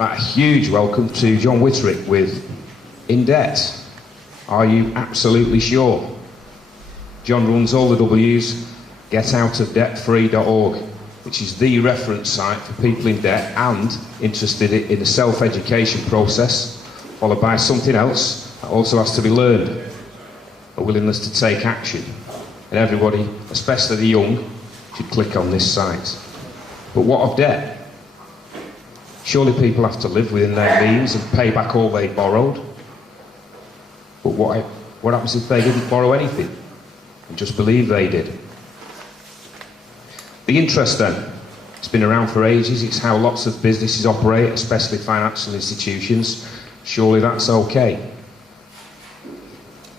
Right, a huge welcome to John Whitterick with In Debt. Are you absolutely sure? John runs all the W's, getoutofdebtfree.org, which is the reference site for people in debt and interested in the self-education process, followed by something else that also has to be learned, a willingness to take action. And everybody, especially the young, should click on this site. But what of debt? Surely people have to live within their means and pay back all they borrowed. But what happens if they didn't borrow anything and just believe they did? The interest then, it's been around for ages. It's how lots of businesses operate, especially financial institutions. Surely that's okay.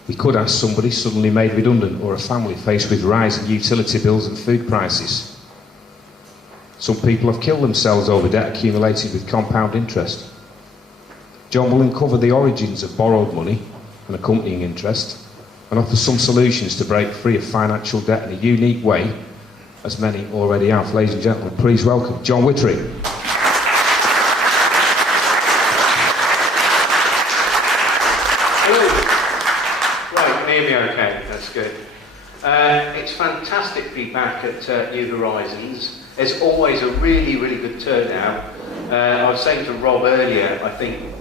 We could ask somebody suddenly made redundant, or a family faced with rising utility bills and food prices. Some people have killed themselves over debt accumulated with compound interest. John will uncover the origins of borrowed money and accompanying interest, and offer some solutions to break free of financial debt in a unique way, as many already have. Ladies and gentlemen, please welcome John Whitterick. Hello. Right, can you hear me okay? That's good. It's fantastic to be back at New Horizons. There's always a really, really good turnout. I was saying to Rob earlier, I think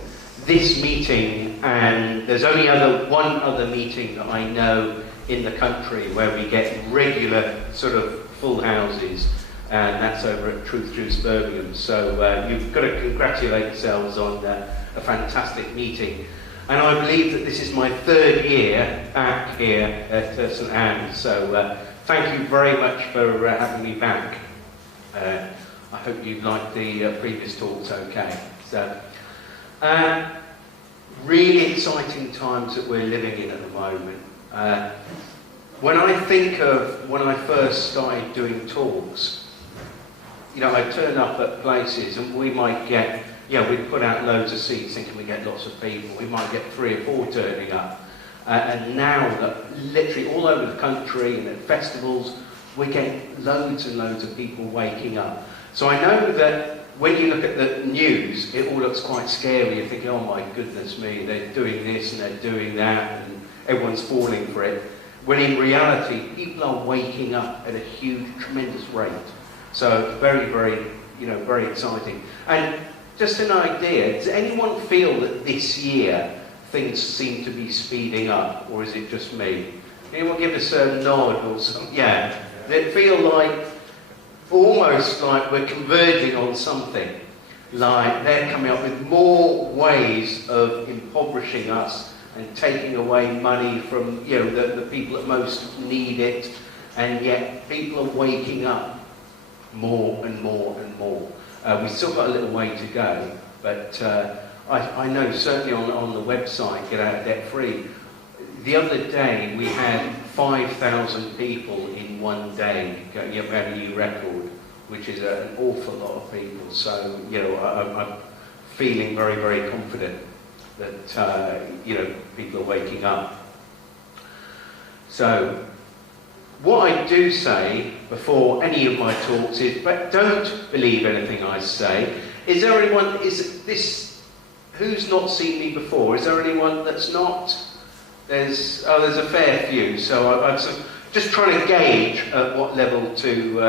this meeting, and there's only one other meeting that I know in the country where we get regular sort of full houses, and that's over at Truth Juice Birmingham. So you've got to congratulate yourselves on a fantastic meeting. And I believe that this is my third year back here at St Anne's, so thank you very much for having me back. I hope you liked the previous talks okay. So, really exciting times that we're living in at the moment. When I think of when I first started doing talks, you know, I turn up at places and we might get, we'd put out loads of seats thinking we get lots of people. We might get 3 or 4 turning up. And now that literally all over the country and at festivals, we're getting loads and loads of people waking up. So I know that when you look at the news, it all looks quite scary. You're thinking, oh my goodness me, they're doing this and they're doing that, and everyone's falling for it. When in reality, people are waking up at a huge, tremendous rate. So very, very, very exciting. And just an idea, does anyone feel that this year things seem to be speeding up, or is it just me? Anyone give us a nod or something? Yeah. They feel like, almost like we're converging on something. Like they're coming up with more ways of impoverishing us and taking away money from the people that most need it, and yet people are waking up more and more and more. We've still got a little way to go, but I know certainly on the website, Get Out of Debt Free, the other day we had 5,000 people in one day. We had a new record, which is an awful lot of people. So I'm feeling very, very confident that people are waking up. So what I do say before any of my talks is, but don't believe anything I say. Is there anyone? Who's not seen me before? Is there anyone that's not? There's a fair few, so I'm just trying to gauge at what level to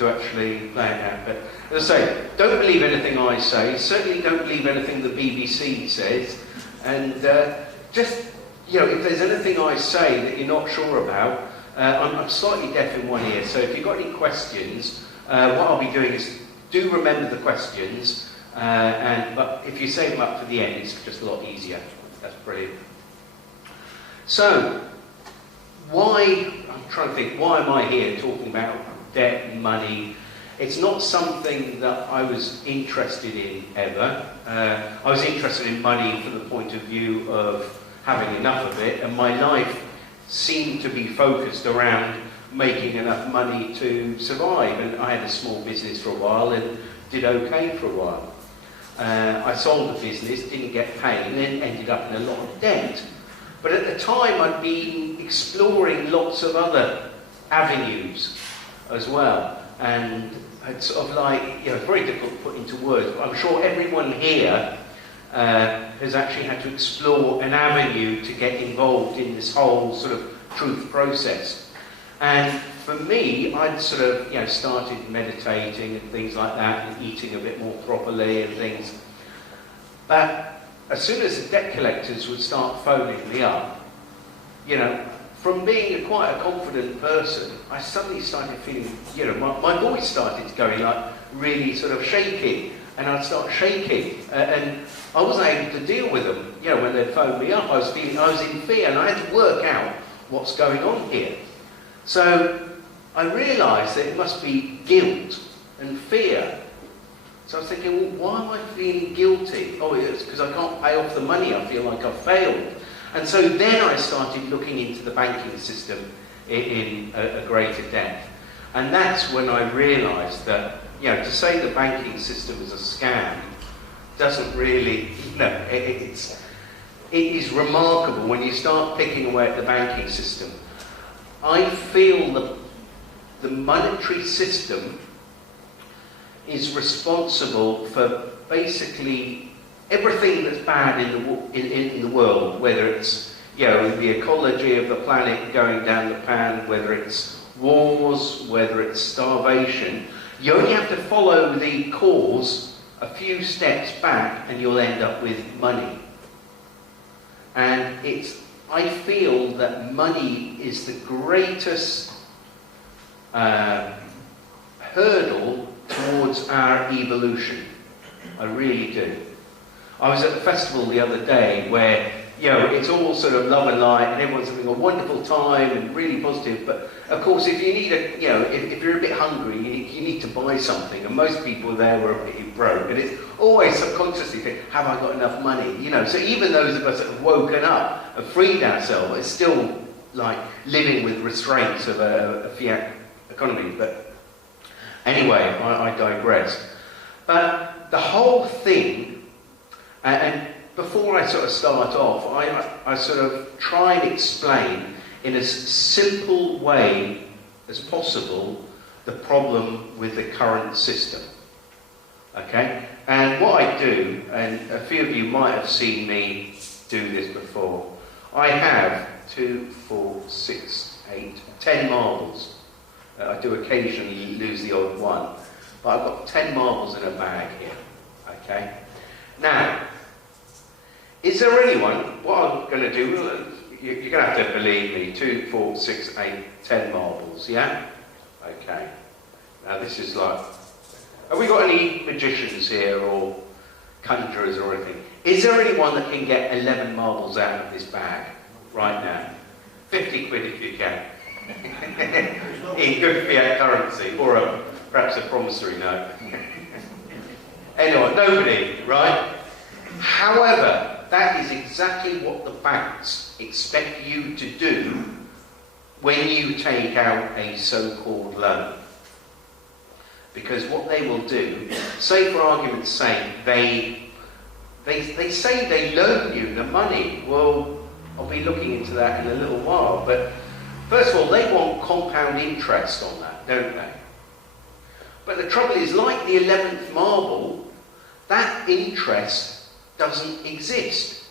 actually play it at. But as I say, don't believe anything I say. Certainly don't believe anything the BBC says. And just, if there's anything I say that you're not sure about, I'm slightly deaf in one ear. So if you've got any questions, what I'll be doing is do remember the questions. But if you save them up for the end, it's just a lot easier. That's brilliant. So, I'm trying to think, why am I here talking about debt and money? It's not something that I was interested in ever. I was interested in money from the point of view of having enough of it, and my life seemed to be focused around making enough money to survive. And I had a small business for a while and did okay for a while. I sold the business, didn't get paid, and then ended up in a lot of debt. But at the time, I'd been exploring lots of other avenues as well, and it's sort of like, you know, it's very difficult to put into words, but I'm sure everyone here has actually had to explore an avenue to get involved in this whole sort of truth process. And for me, I'd sort of, you know, started meditating and things like that, and eating a bit more properly and things. But as soon as the debt collectors would start phoning me up, you know, from being quite a confident person, I suddenly started feeling, you know, my voice started going like really sort of shaky, and I'd start shaking, and I wasn't able to deal with them. You know, when they'd phone me up, I was in fear, and I had to work out what's going on here. So I realised that it must be guilt and fear. So I was thinking, well, why am I feeling guilty? Oh, it's because I can't pay off the money. I feel like I've failed. And so then I started looking into the banking system in a greater depth. And that's when I realised that, you know, to say the banking system is a scam doesn't really, you know, it is remarkable when you start picking away at the banking system. I feel the monetary system is responsible for basically everything that's bad in the world, whether it's, you know, the ecology of the planet going down the pan, whether it's wars, whether it's starvation. You only have to follow the cause a few steps back and you'll end up with money. And I feel that money is the greatest hurdle towards our evolution. I really do. I was at the festival the other day where, you know, it's all sort of love and light and everyone's having a wonderful time and really positive, but of course if you need you know, if you're a bit hungry, you need to buy something, and most people there were a bit broke, and it's always subconsciously think, have I got enough money? You know, so even those of us that have woken up, have freed ourselves, it's still like living with restraints of a fiat economy. But anyway, I digress. But the whole thing, and before I sort of start off, I sort of try and explain in as simple way as possible the problem with the current system. Okay? And what I do, and a few of you might have seen me do this before, I have 2, 4, 6, 8, 10 marbles. I do occasionally lose the odd one, but I've got 10 marbles in a bag here. Okay? Now, is there anyone, what I'm going to do, you're going to have to believe me, 2, 4, 6, 8, 10 marbles, yeah? Okay. Now this is like, have we got any magicians here or conjurers or anything? Is there anyone that can get 11 marbles out of this bag right now? 50 quid if you can. In good fiat currency, or perhaps a promissory note. Anyway, nobody, right? However, that is exactly what the banks expect you to do when you take out a so-called loan. Because what they will do, say for argument's sake, they say they loan you the money. Well, I'll be looking into that in a little while, but first of all, they want compound interest on that, don't they? But the trouble is, like the 11th marble, that interest doesn't exist.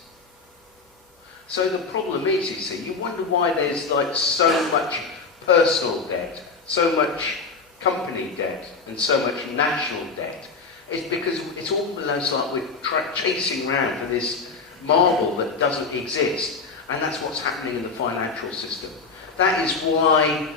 So the problem is, you see, you wonder why there's like so much personal debt, so much company debt, and so much national debt. It's because it's almost like we're chasing around for this marble that doesn't exist, and that's what's happening in the financial system. That is why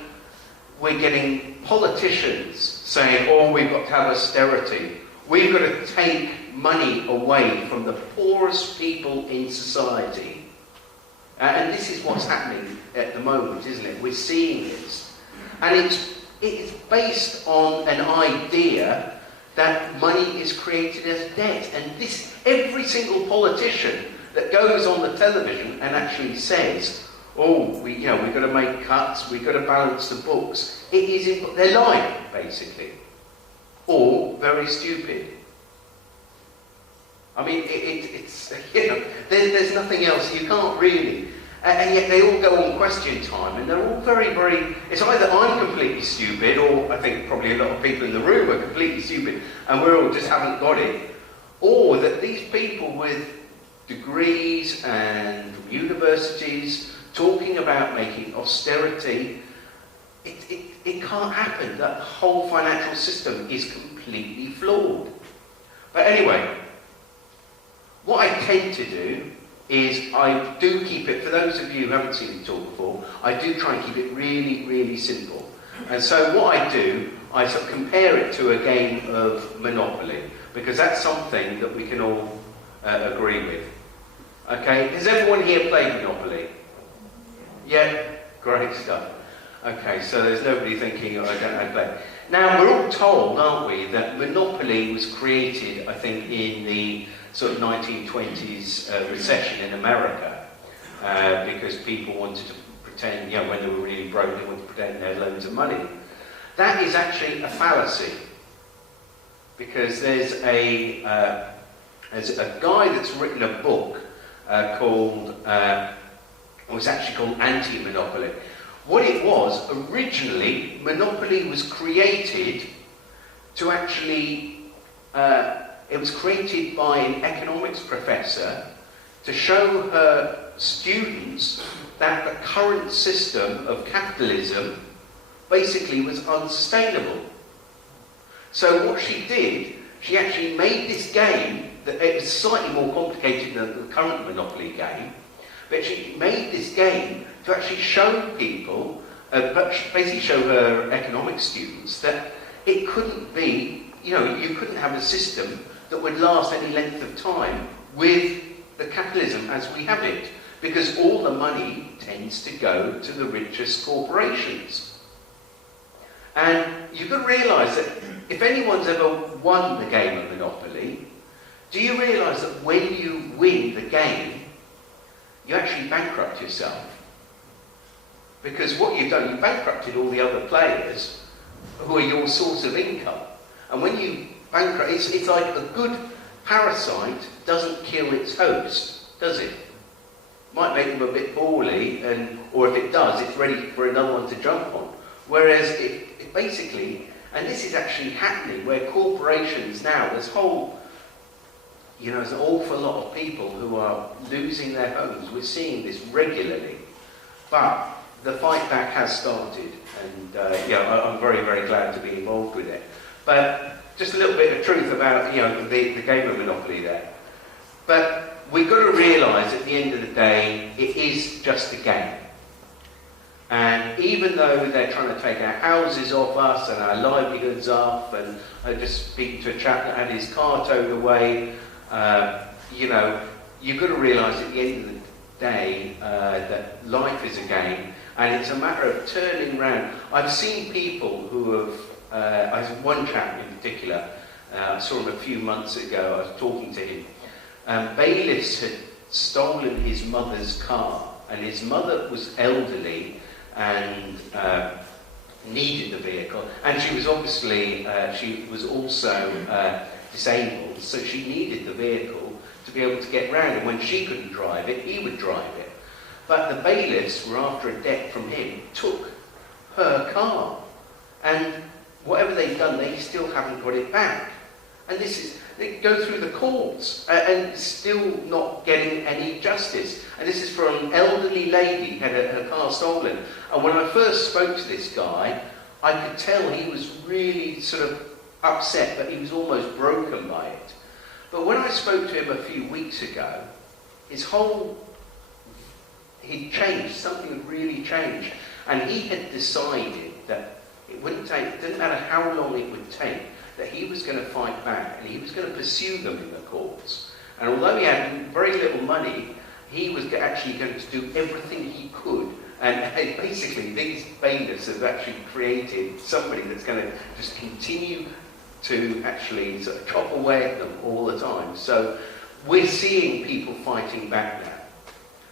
we're getting politicians saying, oh, we've got to have austerity. We've got to take money away from the poorest people in society. And this is what's happening at the moment, isn't it? We're seeing this. And it's based on an idea that money is created as debt. And this, every single politician that goes on the television and actually says, oh, we've got to make cuts, we've got to balance the books. They're lying, basically. Or very stupid. I mean, it's there's nothing else. You can't really. And yet they all go on question time, and they're all very, very... It's either I'm completely stupid, or I think probably a lot of people in the room are completely stupid, and we all just haven't got it, or that these people with degrees and universities talking about making austerity, it can't happen. That whole financial system is completely flawed. But anyway, what I tend to do is I do keep it, for those of you who haven't seen me talk before, I do try and keep it really, really simple. And so what I do, I sort of compare it to a game of Monopoly, because that's something that we can all agree with. Okay, has everyone here played Monopoly? Yeah? Great stuff. Okay, so there's nobody thinking, oh, I don't know how to play. Now, we're all told, aren't we, that Monopoly was created, I think, in the sort of 1920s recession in America, because people wanted to pretend, you know, when they were really broke, they wanted to pretend they had loads of money. That is actually a fallacy, because there's a guy that's written a book called, it's actually called Anti-Monopoly. What it was, originally, Monopoly was created to actually, it was created by an economics professor to show her students that the current system of capitalism basically was unsustainable. So what she did, she actually made this game, that it was slightly more complicated than the current Monopoly game, but she made this game to actually show people, basically show her economics students, that it couldn't be, you know, you couldn't have a system that would last any length of time with the capitalism as we have it, because all the money tends to go to the richest corporations. And you've got to realise that if anyone's ever won the game of Monopoly, do you realise that when you win the game, you actually bankrupt yourself? Because what you've done, you've bankrupted all the other players who are your source of income. And when you bankrupt, it's like a good parasite doesn't kill its host, does it? Might make them a bit poorly, or if it does, it's ready for another one to jump on. Whereas it basically, and this is actually happening, where corporations now, there's an awful lot of people who are losing their homes. We're seeing this regularly. But the fight back has started, and I'm very, very glad to be involved with it. But just a little bit of truth about, the game of Monopoly there. But we've got to realise at the end of the day, it is just a game. And even though they're trying to take our houses off us and our livelihoods off, and I just speaking to a chap that had his car towed away, you've got to realise at the end of the day that life is a game, and it's a matter of turning around. I've seen people who have, I have one chap in particular, I saw him a few months ago, I was talking to him. Bailiffs had stolen his mother's car, and his mother was elderly and needed the vehicle, and she was obviously, she was also disabled, so she needed the vehicle to be able to get round, and when she couldn't drive it, he would drive it. But the bailiffs were after a debt from him, took her car, and whatever they've done, they still haven't got it back. And they go through the courts and still not getting any justice. And this is for an elderly lady who had her car stolen. And when I first spoke to this guy, I could tell he was really sort of upset, but he was almost broken by it. But when I spoke to him a few weeks ago, he'd changed, something had really changed. And he had decided that it didn't matter how long it would take, that he was going to fight back and he was going to pursue them in the courts. And although he had very little money, he was actually going to do everything he could. And basically, these bailiffs have actually created somebody that's going to just continue to actually sort of chop away at them all the time. So we're seeing people fighting back now.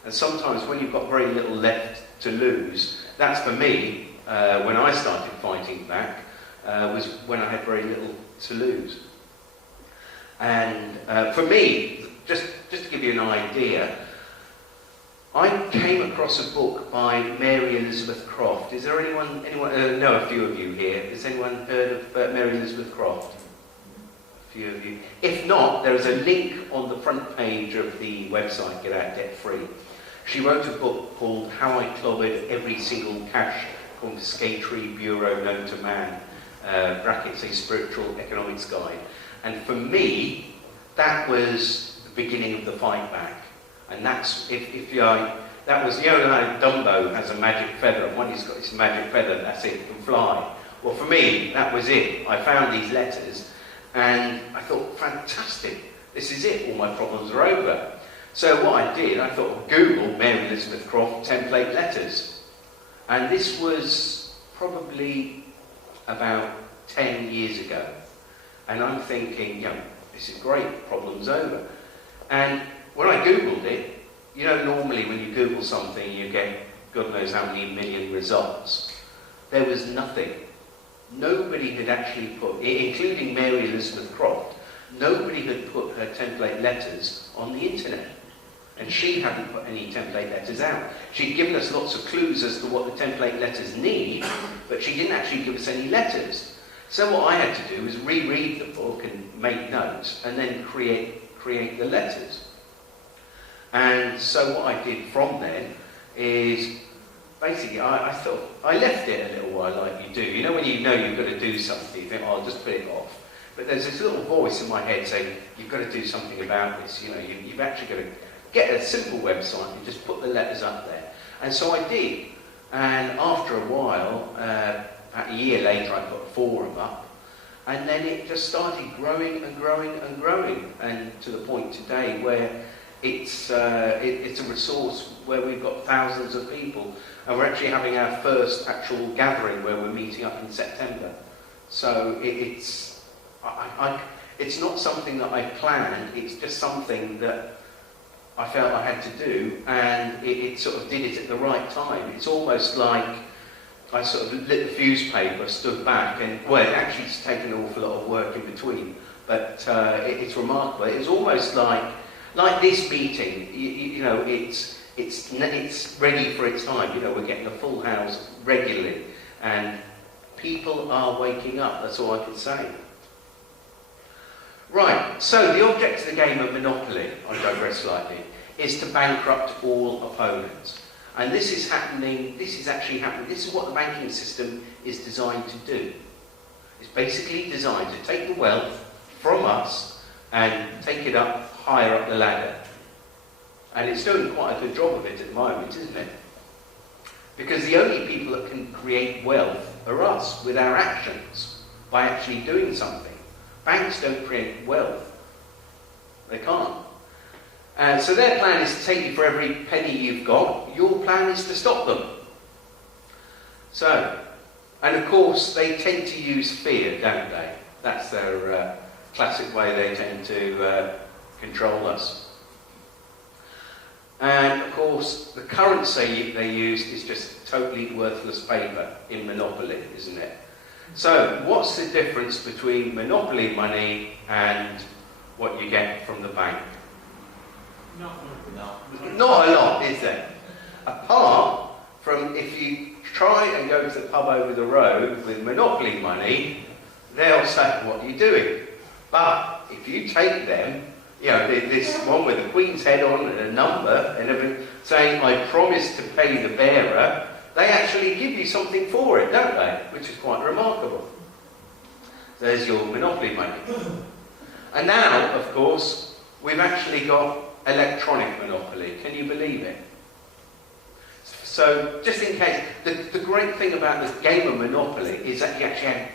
And sometimes when you've got very little left to lose, that's for me, when I started fighting back, was when I had very little to lose. And for me, just to give you an idea, I came across a book by Mary Elizabeth Croft. Is there anyone know a few of you here? Has anyone heard of Mary Elizabeth Croft? A few of you. If not, there is a link on the front page of the website, Get Out Debt Free. She wrote a book called How I Clobbered Every Single Cash Confiscatory Bureau Known to Man, brackets, a spiritual economics guide. And for me, that was the beginning of the fight back. And that's, that was, how Dumbo has a magic feather, and when he's got his magic feather, that's it, he can fly. Well, for me, that was it. I found these letters, and I thought, fantastic, this is it, all my problems are over. So what I did, I thought, Google Mary Elizabeth Croft template letters. And this was probably about 10 years ago. And I'm thinking, this is great, problem's over. And when I Googled it, normally when you Google something, you get God knows how many million results. There was nothing. Nobody had actually put, including Mary Elizabeth Croft, nobody had put her template letters on the internet. And she hadn't put any template letters out. She'd given us lots of clues as to what the template letters need, but she didn't actually give us any letters. So what I had to do was reread the book and make notes, and then create the letters. And so what I did from then is, basically, I thought, I left it a little while like you do. When you know you've got to do something, you think, oh, I'll just put it off. But there's this little voice in my head saying, you've got to do something about this. You've actually got to get a simple website and just put the letters up there. And so I did. And after a while, about a year later, I put a forum up. And then it just started growing and growing and growing. And to the point today where it's a resource where we've got thousands of people, and we're actually having our first actual gathering where we're meeting up in September. So it's not something that I planned, it's just something that I felt I had to do, and it sort of did it at the right time. It's almost like I sort of lit the fuse paper, stood back, and, well, it actually has taken an awful lot of work in between, but it's remarkable. It's almost like this meeting, it's ready for its time. We're getting a full house regularly, and people are waking up. That's all I can say. Right, so the object of the game of Monopoly, I digress slightly, is to bankrupt all opponents. And this is happening, this is actually happening, this is what the banking system is designed to do. It's basically designed to take the wealth from us and take it up higher up the ladder. And it's doing quite a good job of it at the moment, isn't it? Because the only people that can create wealth are us, with our actions, by actually doing something. Banks don't create wealth. They can't. So their plan is to take you for every penny you've got. Your plan is to stop them. So, and of course, they tend to use fear, don't they? That's their classic way they tend to control us. And of course, the currency they use is just totally worthless paper in Monopoly, isn't it? So, what's the difference between Monopoly money and what you get from the bank? Not a lot, is there? Apart from if you try and go to the pub over the road with Monopoly money, they'll say, what are you doing? But if you take them, this one with a Queen's head on and a number and everything, saying, I promise to pay the bearer, they actually give you something for it, don't they? Which is quite remarkable. There's your Monopoly money. And now, of course, we've actually got electronic Monopoly. Can you believe it? So, just in case, the great thing about the game of Monopoly is that you actually had,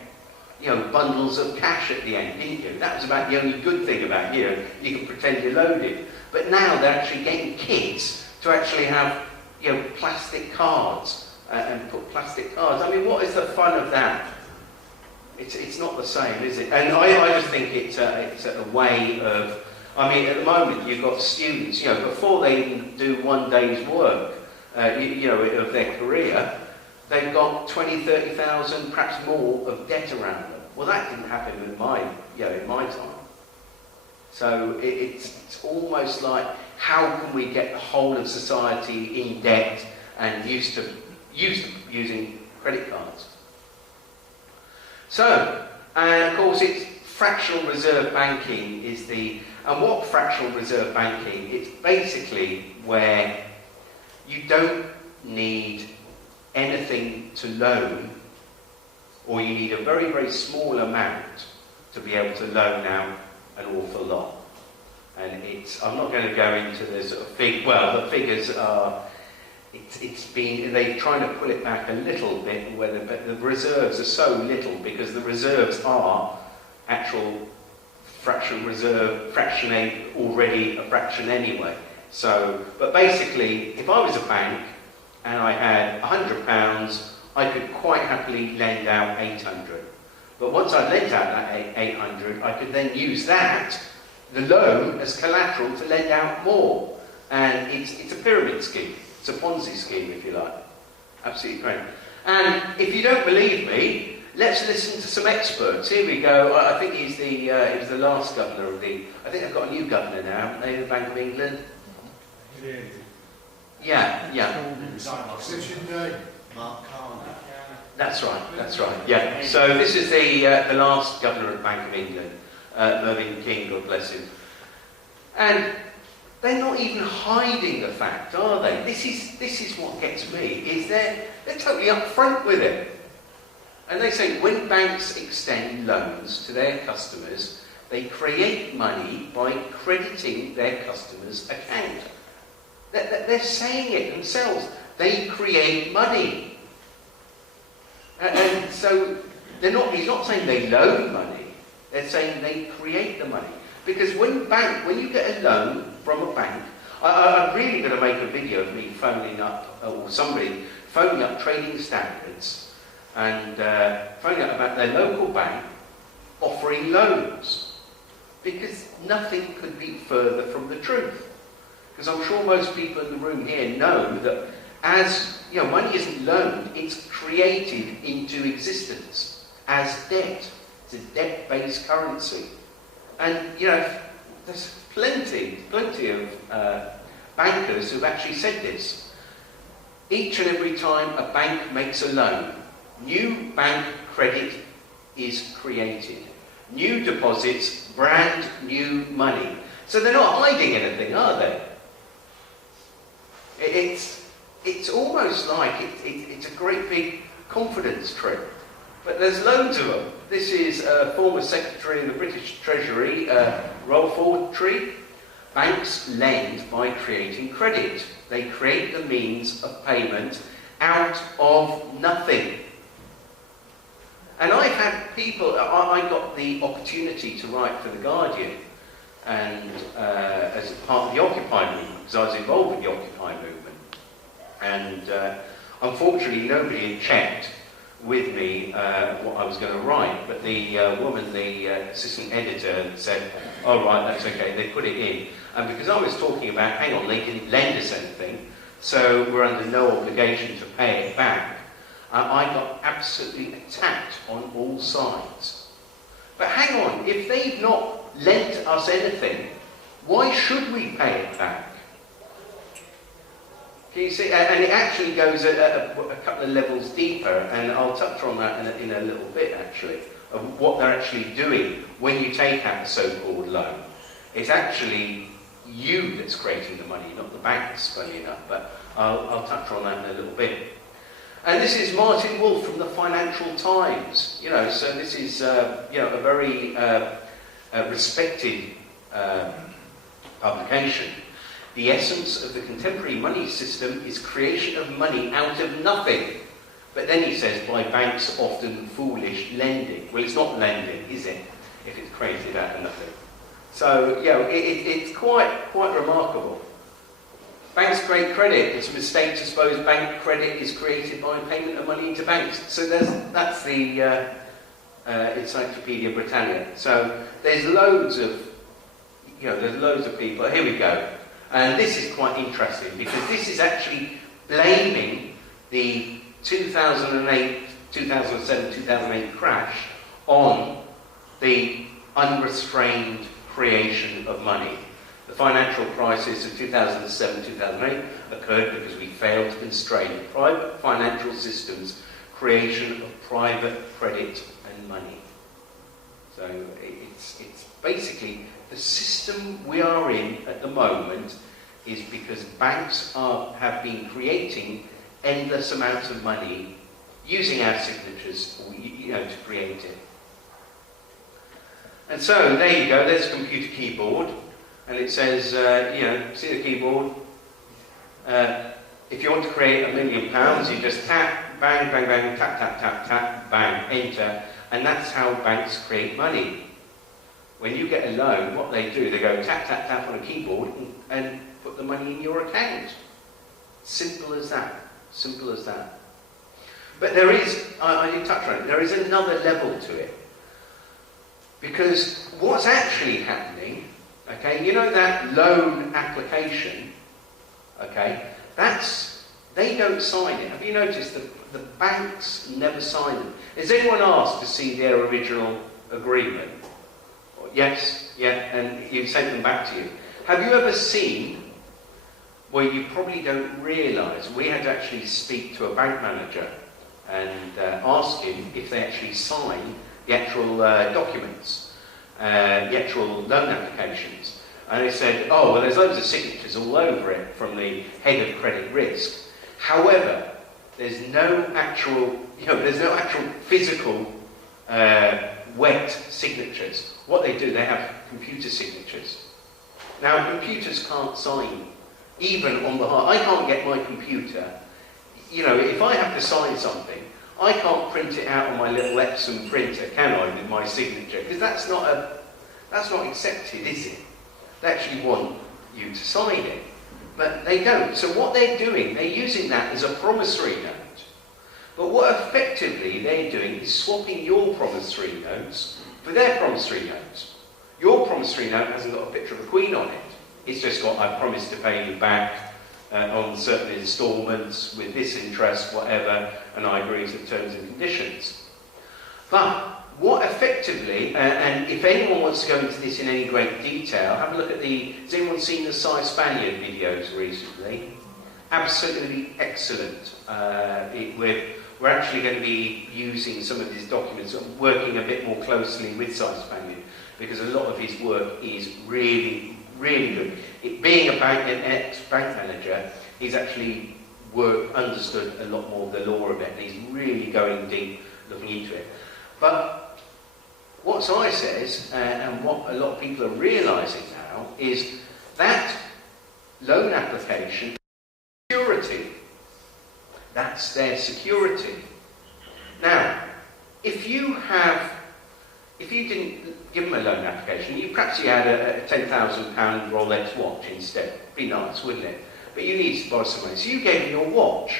bundles of cash at the end, didn't you? That was about the only good thing about you can pretend you're loaded. But now they're actually getting kids to actually have, plastic cards and put plastic cards. I mean, what is the fun of that? It's not the same, is it? And I just think it's a way of, at the moment you've got students, before they even do one day's work, of their career, they've got 20, 30,000, perhaps more, of debt around them. Well, that didn't happen in my time. So it's almost like how can we get the whole of society in debt and used to using credit cards. So, and of course it's fractional reserve banking is and what fractional reserve banking, it's basically where you don't need anything to loan, or you need a very, very small amount to be able to loan out an awful lot. And I'm not going to go into the sort of the figures are, they're trying to pull it back a little bit, but the reserves are so little because the reserves are actual already a fraction anyway. So, but basically, if I was a bank and I had £100, I could quite happily lend out 800. But once I lent out that 800, I could then use that, the loan, as collateral to lend out more. And it's a pyramid scheme. It's a Ponzi scheme, if you like. Absolutely great. And if you don't believe me, let's listen to some experts. Here we go. I think he was the last governor of I think they've got a new governor now, haven't they, the Bank of England? Yeah. That's right, yeah. So this is the last governor of the Bank of England, Mervyn King, God bless him. And they're not even hiding the fact, are they? This is what gets me, is they're totally upfront with it. And they say when banks extend loans to their customers, they create money by crediting their customers' account. They're saying it themselves. They create money. And so he's not saying they loan money. They're saying they create the money. Because when you get a loan from a bank, I'm really going to make a video of me phoning up, or somebody phoning up trading standards and phoning up about their local bank offering loans. Because nothing could be further from the truth. Because I'm sure most people in the room here know that as money isn't loaned, it's created into existence as debt. It's a debt-based currency. And, there's plenty of bankers who've actually said this. Each and every time a bank makes a loan, new bank credit is created. New deposits, brand new money. So they're not hiding anything, are they? It's almost like it's a great big confidence trip. But there's loads of them. This is former Secretary of the British Treasury, Rolf Ortree. Banks lend by creating credit. They create the means of payment out of nothing. And I've had people, I got the opportunity to write for The Guardian, and as part of the Occupy movement, because I was involved with the Occupy movement. And unfortunately, nobody had checked with me what I was going to write, but the woman, the assistant editor, said, "Oh right, that's okay." They put it in, and because I was talking about, hang on, they didn't lend us anything, so we're under no obligation to pay it back. I got absolutely attacked on all sides. But hang on, if they've not lent us anything, why should we pay it back? Can you see? And it actually goes a couple of levels deeper, and I'll touch on that in a little bit, actually, of what they're actually doing when you take out a so-called loan. It's actually you that's creating the money, not the banks, funny enough, but I'll touch on that in a little bit. And this is Martin Wolf from the Financial Times. So this is a very respected publication. The essence of the contemporary money system is creation of money out of nothing. But then he says, by banks often foolish lending. Well, it's not lending, is it? If it's created out of nothing. So, it's quite remarkable. Banks create credit. It's a mistake to suppose bank credit is created by payment of money into banks. So that's the Encyclopedia Britannica. So there's loads of people. Here we go. And this is quite interesting because this is actually blaming the 2007, 2008 crash on the unrestrained creation of money. The financial crisis of 2007-2008 occurred because we failed to constrain private financial systems' creation of private credit and money. So it's basically the system we are in at the moment is because banks have been creating endless amounts of money using our signatures, to create it. And so there you go. There's a computer keyboard. And it says, see the keyboard? If you want to create £1 million, you just tap, bang, bang, bang, tap, tap, tap, tap, bang, enter. And that's how banks create money. When you get a loan, what they do, they go tap, tap, tap on a keyboard and put the money in your account. Simple as that. Simple as that. But there is, I did touch on it, there is another level to it. Because what's actually happening, okay, you know that loan application, okay, they don't sign it. Have you noticed that the banks never sign them? Has anyone asked to see their original agreement? Yes, yeah, and you've sent them back to you. Have you ever seen, well, you probably don't realise, we had to actually speak to a bank manager and ask him if they actually sign the actual documents, the actual loan applications. And they said, oh, well, there's loads of signatures all over it from the head of credit risk. However, there's no actual, there's no actual physical wet signatures. What they do, they have computer signatures. Now, computers can't sign, even on the hard. I can't get my computer, if I have to sign something, I can't print it out on my little Epson printer, can I, with my signature? Because that's not accepted, is it? They actually want you to sign it. But they don't. So what they're doing, they're using that as a promissory note. But what effectively they're doing is swapping your promissory notes for their promissory notes. Your promissory note hasn't got a picture of a queen on it. It's just got, I promise to pay you back on certain instalments with this interest, whatever, and I agree to the terms and conditions. But what effectively, and if anyone wants to go into this in any great detail, have a look at has anyone seen the Cy Spaniard videos recently? Absolutely excellent. We're actually going to be using some of his documents, working a bit more closely with Cy Spaniard, because a lot of his work is really, really good. Being a ex-bank manager, he's actually understood a lot more of the law of it, and he's really going deep looking into it. But what Cy says, and what a lot of people are realising now, is that loan application security. That's their security. Now, if you didn't give them a loan application, perhaps you had a £10,000 Rolex watch instead. It'd be nice, wouldn't it? But you needed to borrow some money, so you gave them your watch.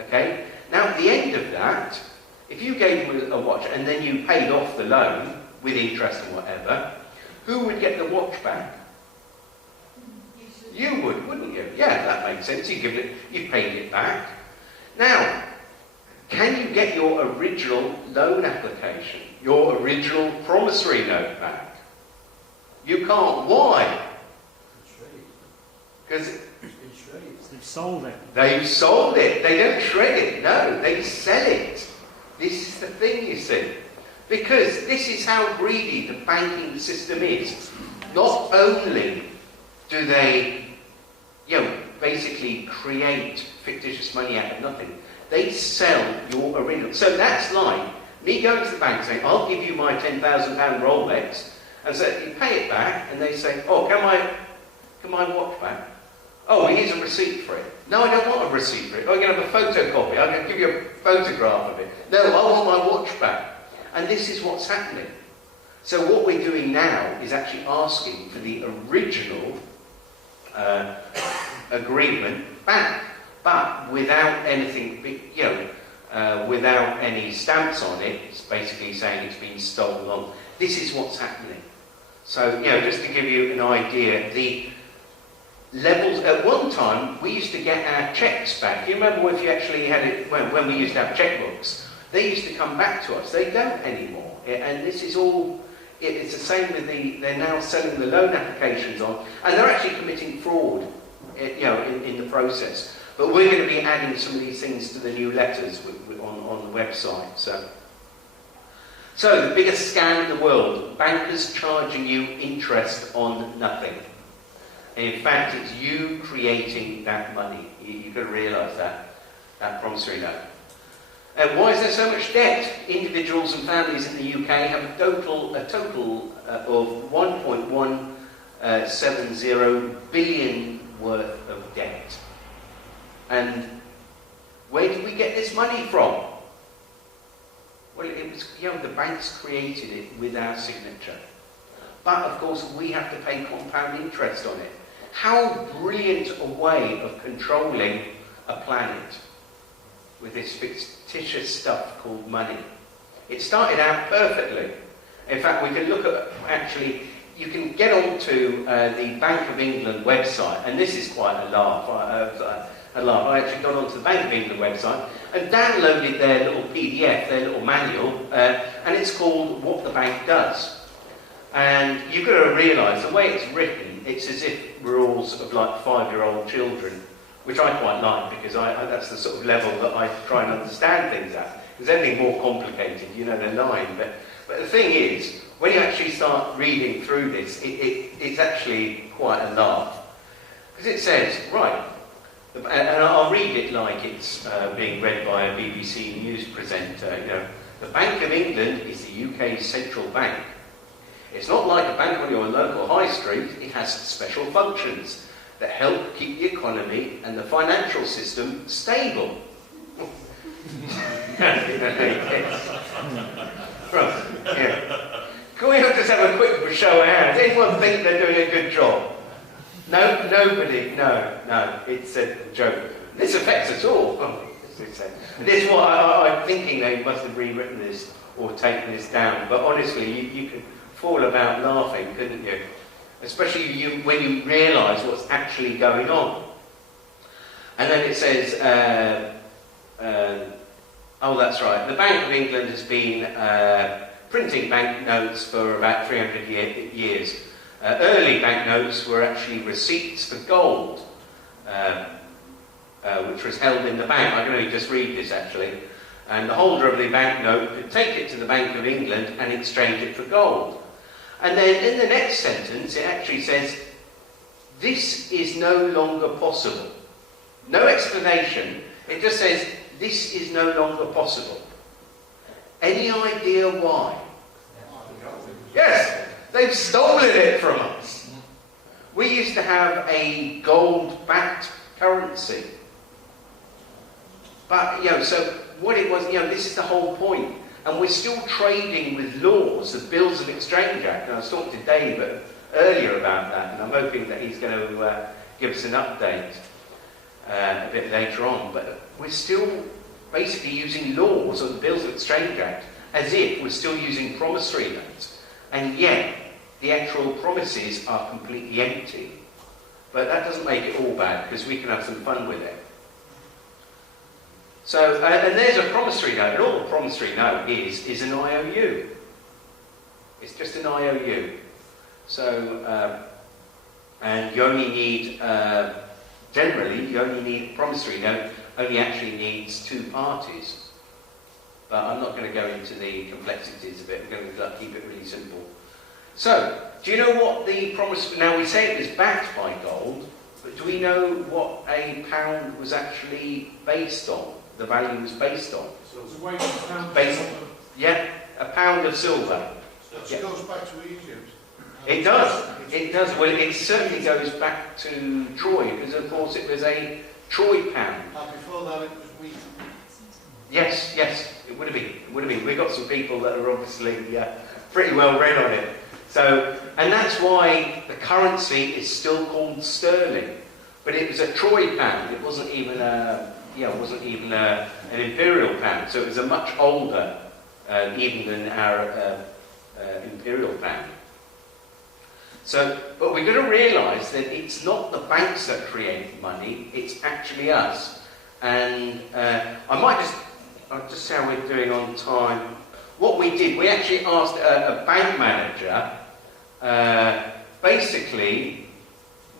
Okay? Now, at the end of that, if you gave them a watch and then you paid off the loan with interest and whatever, who would get the watch back? You would, wouldn't you? Yeah, that makes sense. You paid it back. Now, can you get your original loan application, your original promissory note back? You can't. Why? Because they've sold it. They've sold it. They don't shred it. No, they sell it. This is the thing, you see. Because this is how greedy the banking system is. Not only do they, basically create fictitious money out of nothing, they sell your original. So that's like me going to the bank saying, I'll give you my £10,000 Rolex, and so you pay it back, and they say, oh, can my watch back? Oh, here's a receipt for it. No, I don't want a receipt for it. I can have a photocopy. I can give you a photograph of it. No, I want my watch back. And this is what's happening. So what we're doing now is actually asking for the original agreement back, but without anything, without any stamps on it. It's basically saying it's been stolen on. This is what's happening. So, just to give you an idea, the levels, at one time, we used to get our checks back. You remember if you actually had it, when we used to have checkbooks, they used to come back to us. They don't anymore. And this is all, It's the same with they're now selling the loan applications on, and they're actually committing fraud, in the process. But we're going to be adding some of these things to the new letters on the website. So the biggest scam in the world, bankers charging you interest on nothing. In fact, it's you creating that money. You've got to realise that promissory note. Why is there so much debt? Individuals and families in the UK have a total of 1.170 billion worth of debt. And where did we get this money from? Well, it was, the banks created it with our signature. But of course, we have to pay compound interest on it. How brilliant a way of controlling a planet with this fictitious stuff called money. It started out perfectly. In fact, we can look at, actually, you can get onto the Bank of England website, and this is quite a laugh. I actually got onto the Bank of England website and downloaded their little PDF, their little manual, and it's called What the Bank Does. And you've got to realise, the way it's written, it's as if we're all sort of like 5-year-old children, which I quite like, because that's the sort of level that I try and understand things at. Because anything more complicated, they're lying. But the thing is, when you actually start reading through this, it's actually quite a laugh. Because it says, right, and I'll read it like it's being read by a BBC News presenter, the Bank of England is the UK's central bank. It's not like a bank on your local high street. It has special functions that help keep the economy and the financial system stable. Right, yeah. Can we just have a quick show of hands? Anyone think they're doing a good job? No, nobody. No. It's a joke. This affects us all. This is what I'm thinking they must have rewritten this or taken this down. But honestly, you could fall about laughing, couldn't you? Especially when you realise what's actually going on. And then it says, oh, that's right, the Bank of England has been printing banknotes for about 300 years. Early banknotes were actually receipts for gold, which was held in the bank. I can only just read this, actually. And the holder of the banknote could take it to the Bank of England and exchange it for gold. And then in the next sentence, it actually says, this is no longer possible. No explanation. It just says, this is no longer possible. Any idea why? Yes, they've stolen it from us. We used to have a gold-backed currency. But, so what it was, this is the whole point. And we're still trading with laws, the Bills of Exchange Act. And I was talking to Dave earlier about that, and I'm hoping that he's going to give us an update a bit later on. But we're still basically using laws of the Bills of Exchange Act as if we're still using promissory notes. And yet, the actual promises are completely empty. But that doesn't make it all bad, because we can have some fun with it. So, and there's a promissory note, and all a promissory note is an IOU. It's just an IOU. So, and you only need, generally, you only need, promissory note only actually needs 2 parties. But I'm not going to go into the complexities of it. We're going to keep it really simple. So, do you know what the promissory, now we say it was backed by gold, but do we know what a pound was actually based on? The value was based on. So it's a weight of a pound Based, of silver. yeah, a pound of silver. So it goes back to Egypt. It does. It does. Well, it certainly goes back to Troy, because of course it was a Troy pound. And before that it was wheat. Yes, it would have been. It would have been. We've got some people that are obviously pretty well read on it. So, and that's why the currency is still called sterling. But it was a Troy pound. It wasn't even an imperial pound. So it was a much older, even than our imperial pound. So, but we've got to realise that it's not the banks that create money, it's actually us. And I'll just see how we're doing on time. What we did, we actually asked a bank manager, basically,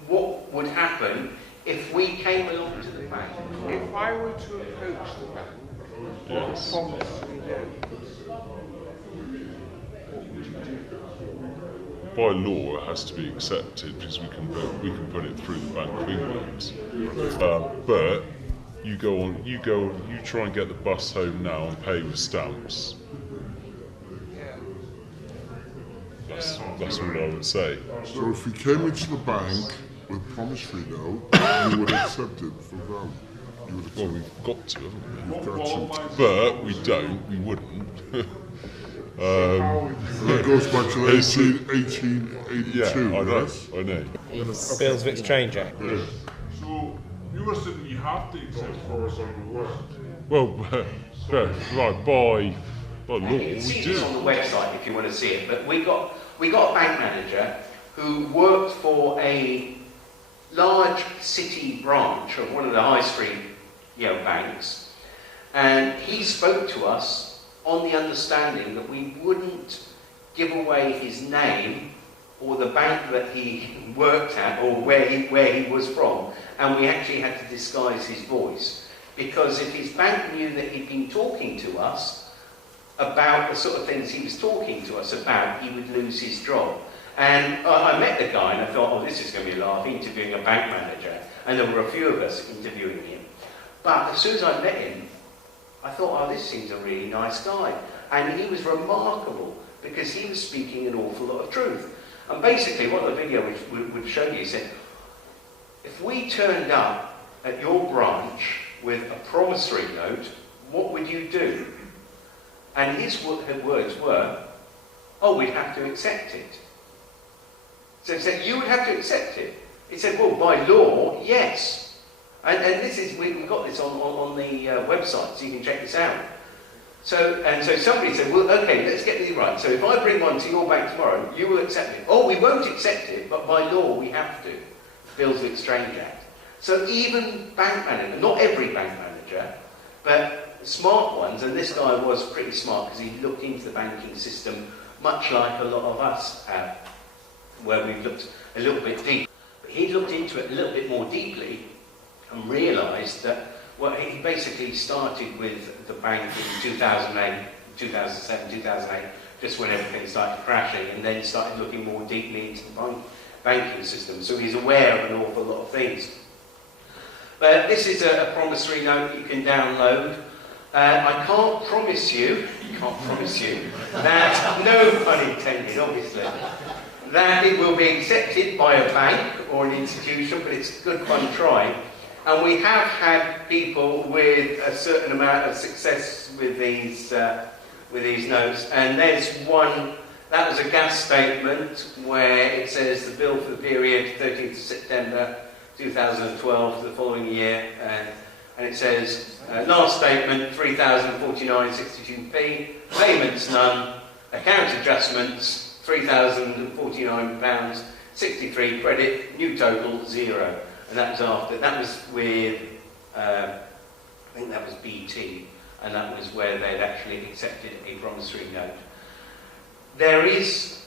what would happen if we came along to the bank. If I were to approach the bank, Yes. promise me no. By law, it has to be accepted because we can put it through the bank fingerprints. But you try and get the bus home now and pay with stamps. That's what I would say. So if we came into the bank with a promissory note, you would accept it for value. You would accept Well, we've got to, haven't we? You've got to. But we don't. We wouldn't. And that goes back to It's- 1882, Yeah, I know. yes? I know. Bills of Exchange Act. So, you were saying that you have to accept promissory note. Well, right, by law, You can we see this on do. the website if you want to see it. But we got a bank manager who worked for a large city branch of one of the high street, banks, and he spoke to us on the understanding that we wouldn't give away his name or the bank that he worked at or where he was from, and we actually had to disguise his voice, because if his bank knew that he'd been talking to us about the sort of things he was talking to us about, he would lose his job. And I met the guy and I thought, oh, this is going to be a laugh, interviewing a bank manager, and there were a few of us interviewing him. But as soon as I met him, I thought, oh, this seems a really nice guy. And he was remarkable because he was speaking an awful lot of truth. And basically what the video would show you, he said, if we turned up at your branch with a promissory note, what would you do? And his words were, oh, we'd have to accept it. So he said, you would have to accept it. He said, well, by law, yes. And this is, we've got this on the website, so you can check this out. So somebody said, well, okay, let's get this right. So if I bring one to your bank tomorrow, you will accept it. Oh, we won't accept it, but by law we have to. Bills of Exchange Act. So even bank manager, not every bank manager, but smart ones, and this guy was pretty smart because he looked into the banking system much like a lot of us have, where we've looked a little bit deep. But he looked into it a little bit more deeply and realised that, well, he basically started with the bank in 2008, 2007, 2008, just when everything started crashing, and then started looking more deeply into the banking system. So he's aware of an awful lot of things. But this is a promissory note you can download. I can't promise you that, no pun intended, obviously, that it will be accepted by a bank or an institution, but it's good fun trying. And we have had people with a certain amount of success with these notes. And there's one, that was a gas statement where it says the bill for the period 13th of September 2012 to the following year. And it says, last statement, 3,049.62p, payments none, account adjustments, £3,049, 63 credit, new total 0. And that was with, I think that was BT, and that was where they'd actually accepted a promissory note. There is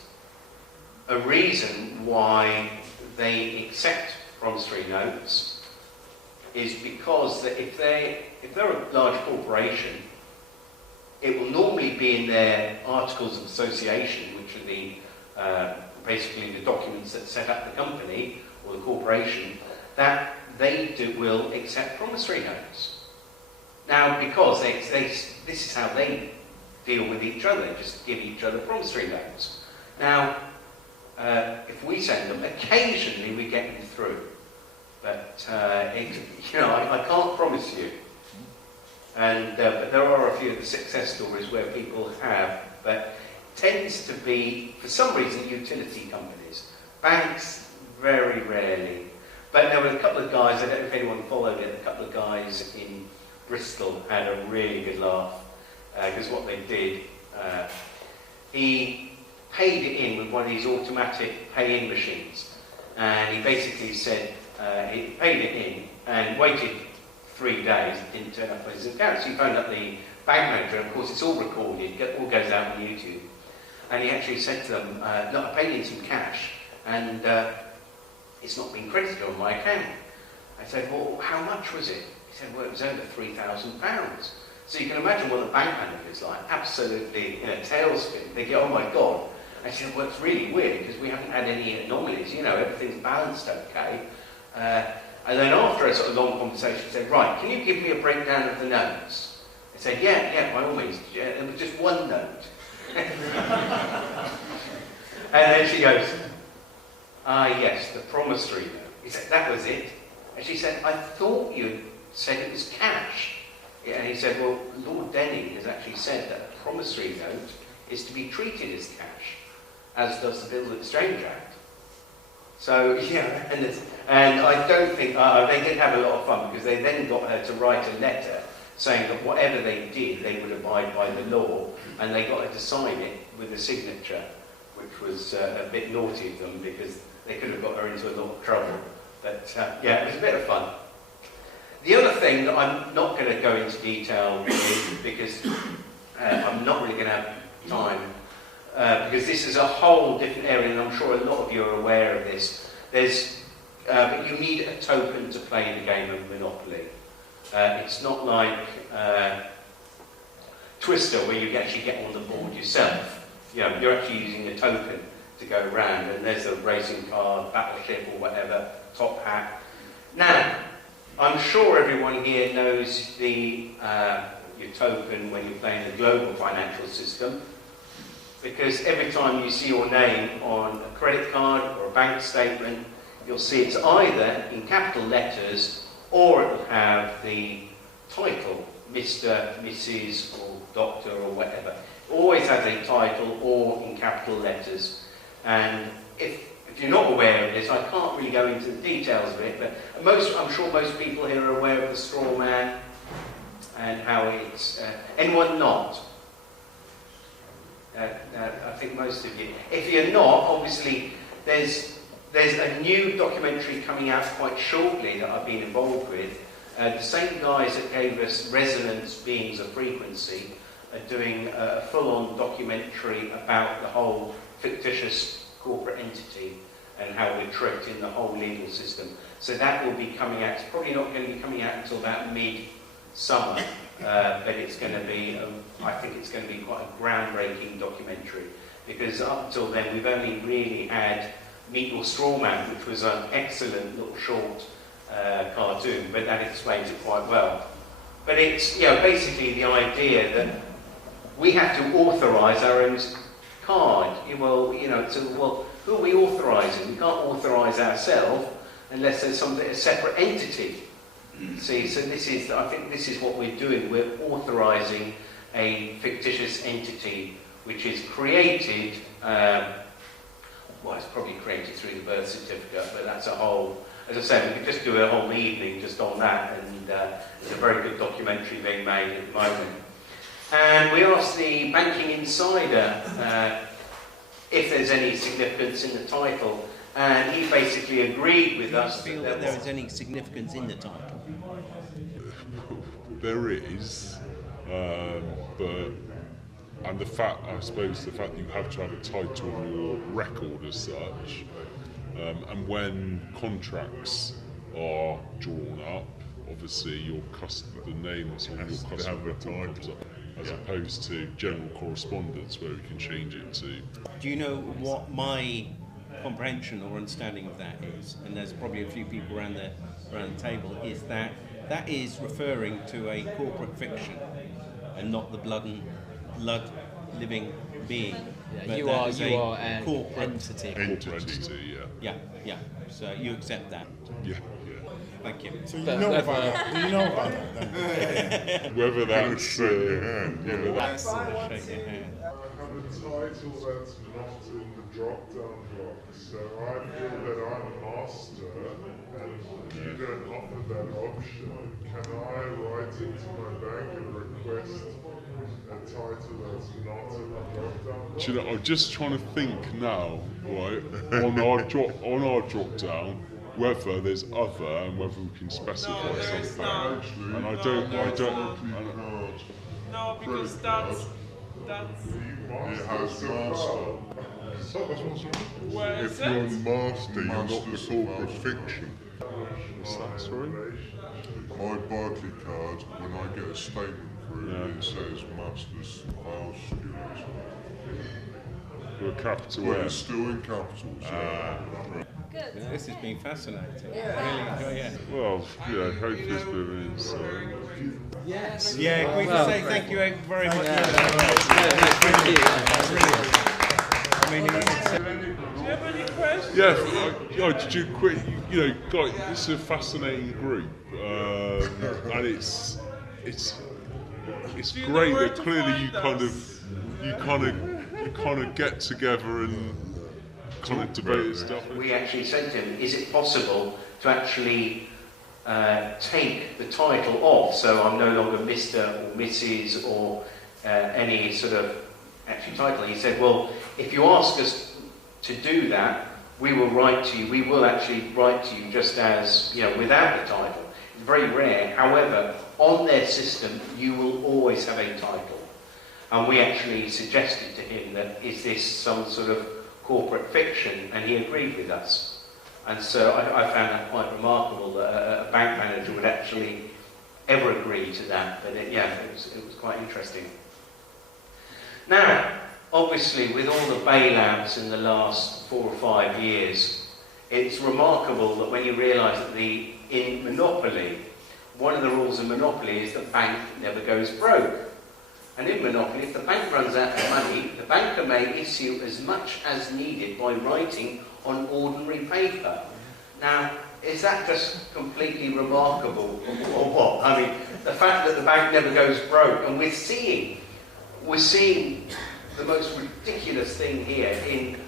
a reason why they accept promissory notes, is because that if they're a large corporation, it will normally be in their articles of association, which are the basically the documents that set up the company or the corporation, that they will accept promissory notes. Now, because this is how they deal with each other, just give each other promissory notes. Now, if we send them, occasionally we get them through, but I can't promise you. And but there are a few of the success stories where people have, but it tends to be, for some reason, utility companies. Banks, very rarely. But there were a couple of guys, I don't know if anyone followed it, a couple of guys in Bristol had a really good laugh, because what they did, he paid it in with one of these automatic pay-in machines. And he basically said, he paid it in and waited 3 days, it didn't turn up on his account. So he phoned up the bank manager, and of course it's all recorded, it all goes out on YouTube. And he actually said to them, look, I paid in some cash, and it's not been credited on my account. I said, well, how much was it? He said, well, it was over £3,000. So you can imagine what the bank manager is like, absolutely in a tailspin. They go, oh my God. I said, well, it's really weird because we haven't had any anomalies, you know, everything's balanced okay. And then after a sort of long conversation, he said, right, can you give me a breakdown of the notes? I said, yeah, by all means. It was just one note. And then she goes, yes, the promissory note. He said, that was it. And she said, I thought you said it was cash. Yeah, and he said, well, Lord Denning has actually said that a promissory note is to be treated as cash, as does the Bill of Exchange Act. So, yeah, and I don't think, they did have a lot of fun because they then got her to write a letter saying that whatever they did, they would abide by the law, and they got her to sign it with a signature, which was a bit naughty of them because they could have got her into a lot of trouble. But, yeah, it was a bit of fun. The other thing that I'm not going to go into detail with because I'm not really going to have time, because this is a whole different area, and I'm sure a lot of you are aware of this. But you need a token to play the game of Monopoly. It's not like Twister, where you actually get on the board yourself. You know, you're actually using a token to go around, and there's a racing car, battleship, or whatever, top hat. Now, I'm sure everyone here knows your token when you're playing the global financial system, because every time you see your name on a credit card or a bank statement, you'll see it's either in capital letters or it will have the title, Mr., Mrs., or Doctor, or whatever. It always has a title or in capital letters. And if you're not aware of this, I can't really go into the details of it, but I'm sure most people here are aware of the straw man and how it's... anyone not? I think most of you. If you're not, obviously, there's a new documentary coming out quite shortly that I've been involved with. The same guys that gave us Resonance Beings of Frequency are doing a full-on documentary about the whole fictitious corporate entity and how we're tricked in the whole legal system. So that will be coming out. It's probably not going to be coming out until about mid-summer, but it's going to be, I think it's going to be quite a groundbreaking documentary, because up until then we've only really had Meet Your Straw Man, which was an excellent little short cartoon, but that explains it quite well. But it's, you know, basically the idea that we have to authorise our own card. Well, you know, well, who are we authorising? We can't authorise ourselves unless there's a separate entity. See, so I think this is what we're doing. We're authorising a fictitious entity which is created, well, it's probably created through the birth certificate, but that's a whole, as I said, we could just do a whole evening just on that, and there's a very good documentary being made at the moment. And we asked the Banking Insider if there's any significance in the title, and he basically agreed with us. Do you feel that there is any significance in the title? There is, but and the fact, I suppose, the fact that you have to have a title on your record as such, and when contracts are drawn up, obviously the name that's on your customer record comes up, as opposed to general correspondence where we can change it to. Do you know what my comprehension or understanding of that is? And there's probably a few people around the table. Is that is referring to a corporate fiction and not the blood living being. Yeah, you are a corporate entity. Entity, yeah. Yeah. So you accept that? Yeah. Thank you. So you know about that? Do you know about that then? Whether that's shake your hand. whether that's Shake your hand. I have a title that's not in the drop-down box, so I feel that I'm a master, and you don't offer that option. Can I write into my bank and request a title that's not in the drop-down box? Do you know, I'm just trying to think now, right, on our drop-down, whether there's other and whether we can specify something. And I don't. No, because that's It has master. where If is you're it? master, you're not the corporate fiction. What's that, sorry? My Barclay card, when I get a statement through, Yeah. it says Masters House Students. With a capital Well, M. it's still in capitals. Yeah, this has been fascinating. Really enjoy it. Well, yeah, hopefully it's been an insight. Yes. Yeah, can we just say thank you very much? Thank you. I mean, it's, Do you have any questions? Yeah, did you quit? You know, guys, it's a fascinating group, and it's Do you know great where that to clearly find you kind of get together and kind of debate stuff. We actually said to him, is it possible to actually take the title off, so I'm no longer Mr. or Mrs. or any sort of actual title? He said, well, if you ask us to do that, we will write to you. We will actually write to you just as, you know, without the title. It's very rare. However, on their system, you will always have a title. And we actually suggested to him that, is this some sort of corporate fiction? And he agreed with us. And so I found that quite remarkable that a bank manager would actually ever agree to that. But it was quite interesting. Now, obviously, with all the bailouts in the last 4 or 5 years, it's remarkable that when you realise that in Monopoly, one of the rules of Monopoly is the bank never goes broke. And in Monopoly, if the bank runs out of money, the banker may issue as much as needed by writing on ordinary paper. Now, is that just completely remarkable, or what? I mean, the fact that the bank never goes broke, and we're seeing the most ridiculous thing here in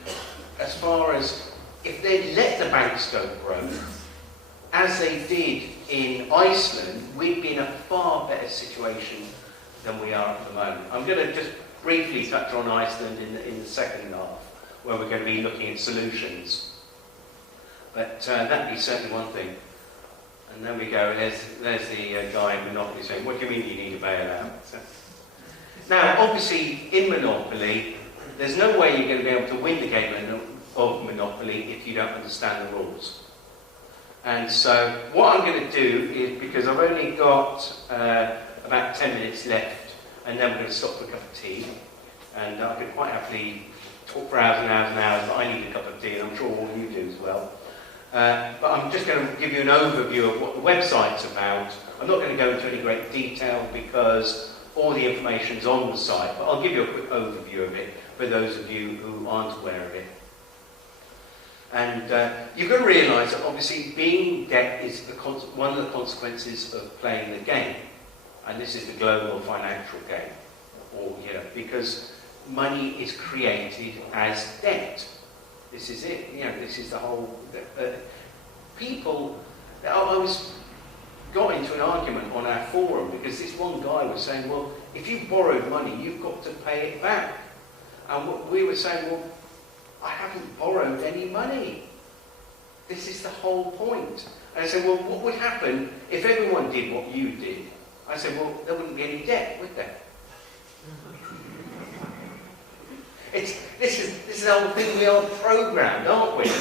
as far as if they let the banks go broke, as they did in Iceland, we'd be in a far better situation than we are at the moment. I'm going to just briefly touch on Iceland in the second half, where we're going to be looking at solutions. But that'd be certainly one thing. And then we go, there's the guy in Monopoly saying, what do you mean you need a bailout? Now, obviously, in Monopoly, there's no way you're going to be able to win the game of Monopoly if you don't understand the rules. And so, what I'm going to do is, because I've only got about 10 minutes left, and then we're going to stop for a cup of tea, and I could quite happily talk for hours and hours and hours, but I need a cup of tea, and I'm sure all of you do as well. But I'm just going to give you an overview of what the website's about. I'm not going to go into any great detail because all the information's on the site, but I'll give you a quick overview of it for those of you who aren't aware of it. And you've got to realise that obviously being in debt is one of the consequences of playing the game. And this is the global financial game. Or, you know, because money is created as debt. This is it. You know, this is the whole... people... I got into an argument on our forum because this one guy was saying, well, if you've borrowed money, you've got to pay it back. And we were saying, well, I haven't borrowed any money. This is the whole point. And I said, well, what would happen if everyone did what you did? I said, well, there wouldn't be any debt, would there? This is the whole thing. We are programmed, aren't we?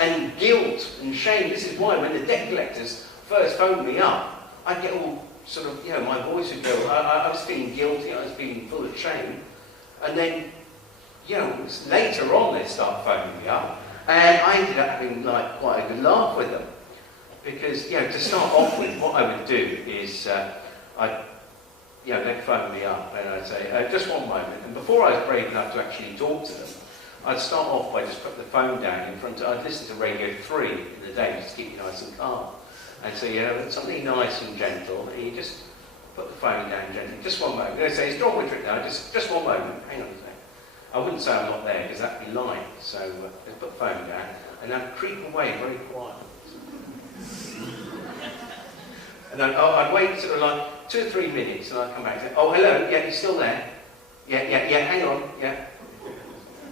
And guilt and shame. This is why when the debt collectors first phoned me up, I'd get all sort of, you know, my voice would go, I was feeling guilty, I was feeling full of shame. And then, you know, later on they start phoning me up. And I ended up having like quite a good laugh with them. Because, you know, to start off with, what I would do is, they'd phone me up and I'd say, just one moment. And before I was brave enough to actually talk to them, I'd start off by just putting the phone down in front of, I'd listen to Radio 3 in the day just to keep you nice and calm. I'd say, you know, something nice and gentle, and you just put the phone down gently. Just one moment. They'd say, it's John Wittrick now, just one moment. Hang on a second. I wouldn't say I'm not there because that'd be lying. So just put the phone down and then creep away very quietly. And then I'd wait sort of like 2 or 3 minutes and I'd come back and say, oh, hello, yeah, you're still there? Yeah, hang on, yeah.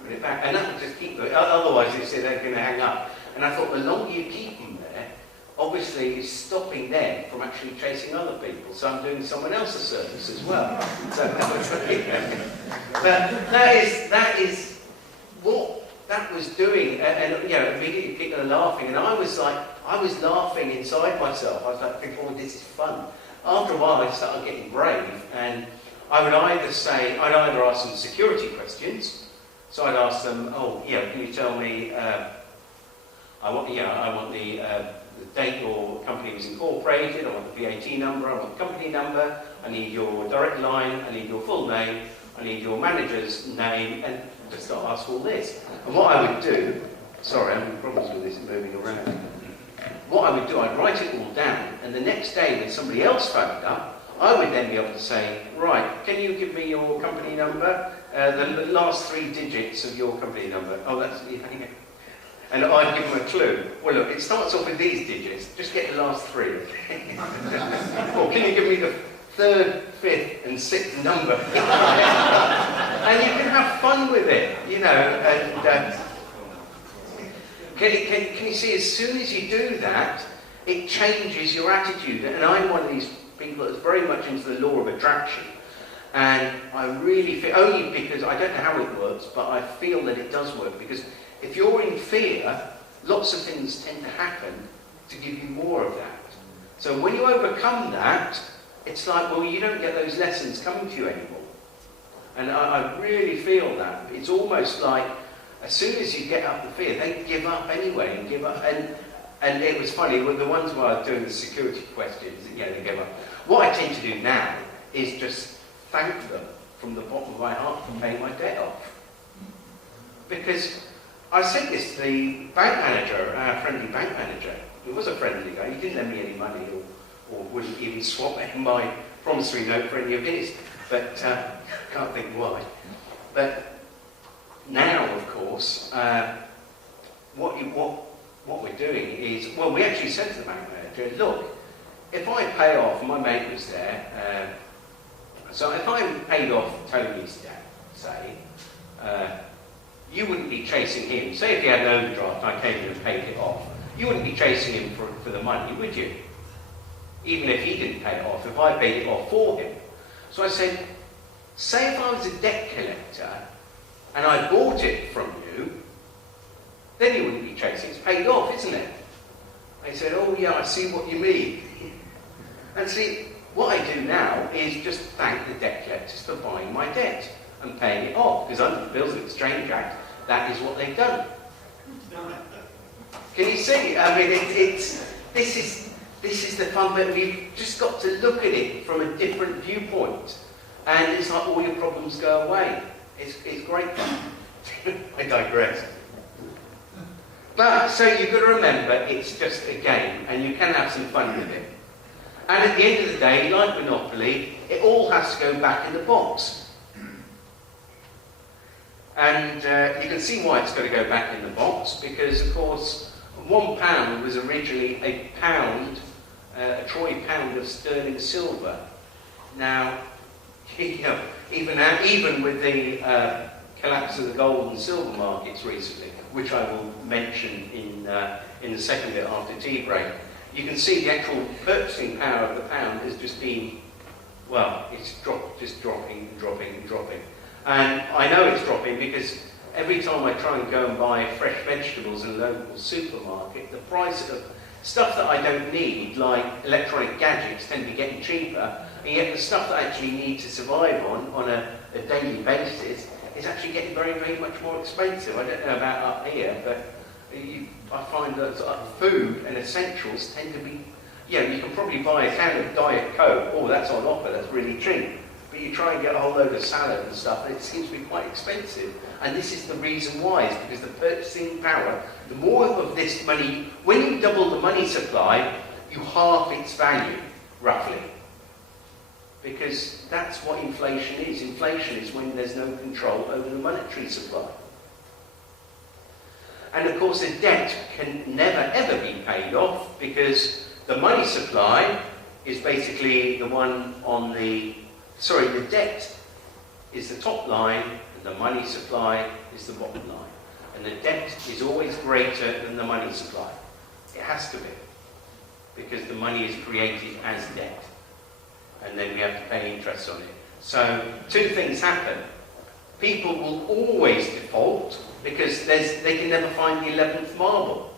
Put it back. And that would just keep going. Otherwise, they're going to hang up. And I thought, the longer you keep them there, obviously is stopping them from actually chasing other people. So I'm doing someone else a service as well. So but that is what that was doing, and you know, immediately people are laughing, and I was laughing inside myself. I was like, thinking, oh, this is fun. After a while, I started getting brave, and I would either ask them security questions. So I'd ask them, oh, yeah, can you tell me, I want the date your company was incorporated, I want the VAT number, I want the company number, I need your direct line, I need your full name, I need your manager's name, and just start asking all this. And what I would do, sorry, I'm having problems with this moving around. What I would do, I'd write it all down, and the next day when somebody else phoned up, I would then be able to say, right, can you give me your company number, the last 3 digits of your company number? Oh, that's, yeah. And I'd give them a clue. Well, look, it starts off with these digits, just get the last 3. Or can you give me the 3rd, 5th and 6th number? And you can have fun with it, you know, and can you see, as soon as you do that, it changes your attitude. And I'm one of these people that's very much into the law of attraction. And I really feel, only because I don't know how it works, but I feel that it does work. Because if you're in fear, lots of things tend to happen to give you more of that. So when you overcome that, it's like, well, you don't get those lessons coming to you anymore. And I really feel that. It's almost like, as soon as you get up the fear, they give up anyway, and give up. And it was funny, with the ones where I was doing the security questions, you know, they give up. What I tend to do now is just thank them from the bottom of my heart for paying my debt off. Because I said this to the bank manager, our friendly bank manager. He was a friendly guy. He didn't lend me any money or wouldn't even swap my promissory note for any of his. But can't think why. But now, of course, what we're doing is, well, we actually said to the bank manager, look, if I pay off, my mate was there, so if I paid off Tony's debt, say, you wouldn't be chasing him. Say if he had an overdraft, I came in and paid it off. You wouldn't be chasing him for the money, would you? Even if he didn't pay it off, if I paid it off for him. So I said, say if I was a debt collector and I bought it from you, then you wouldn't be chasing. It's paid off, isn't it? They said, oh yeah, I see what you mean. And see, what I do now is just thank the debt collectors for buying my debt and paying it off, because under the Bills of Exchange Act, that is what they've done. Can you see? I mean, this is the fun bit. We've just got to look at it from a different viewpoint, and it's like all your problems go away. It's great fun. I digress. But, so you've got to remember, it's just a game, and you can have some fun with it. And at the end of the day, like Monopoly, it all has to go back in the box. And you can see why it's got to go back in the box, because, of course, £1 was originally a troy pound of sterling silver. Now, you know, even with the collapse of the gold and silver markets recently, which I will mention in the second bit after tea break, you can see the actual purchasing power of the pound has just been, well, it's just dropping and dropping and dropping. And I know it's dropping because every time I try and go and buy fresh vegetables in a local supermarket, the price of stuff that I don't need, like electronic gadgets, tend to be getting cheaper, and yet the stuff that I actually need to survive on a daily basis is actually getting very, very much more expensive. I don't know about up here, but I find that food and essentials tend to be, you know, you can probably buy a can of Diet Coke, oh, that's on offer, that's really cheap. But you try and get a whole load of salad and stuff, and it seems to be quite expensive. And this is the reason why, is because the purchasing power, the more of this money, when you double the money supply, you halve its value, roughly. Because that's what inflation is. Inflation is when there's no control over the monetary supply. And of course, the debt can never ever be paid off, because the money supply is basically the one on the debt is the top line, and the money supply is the bottom line. And the debt is always greater than the money supply. It has to be. because the money is created as debt, and then we have to pay interest on it. So two things happen. People will always default because they can never find the 11th marble.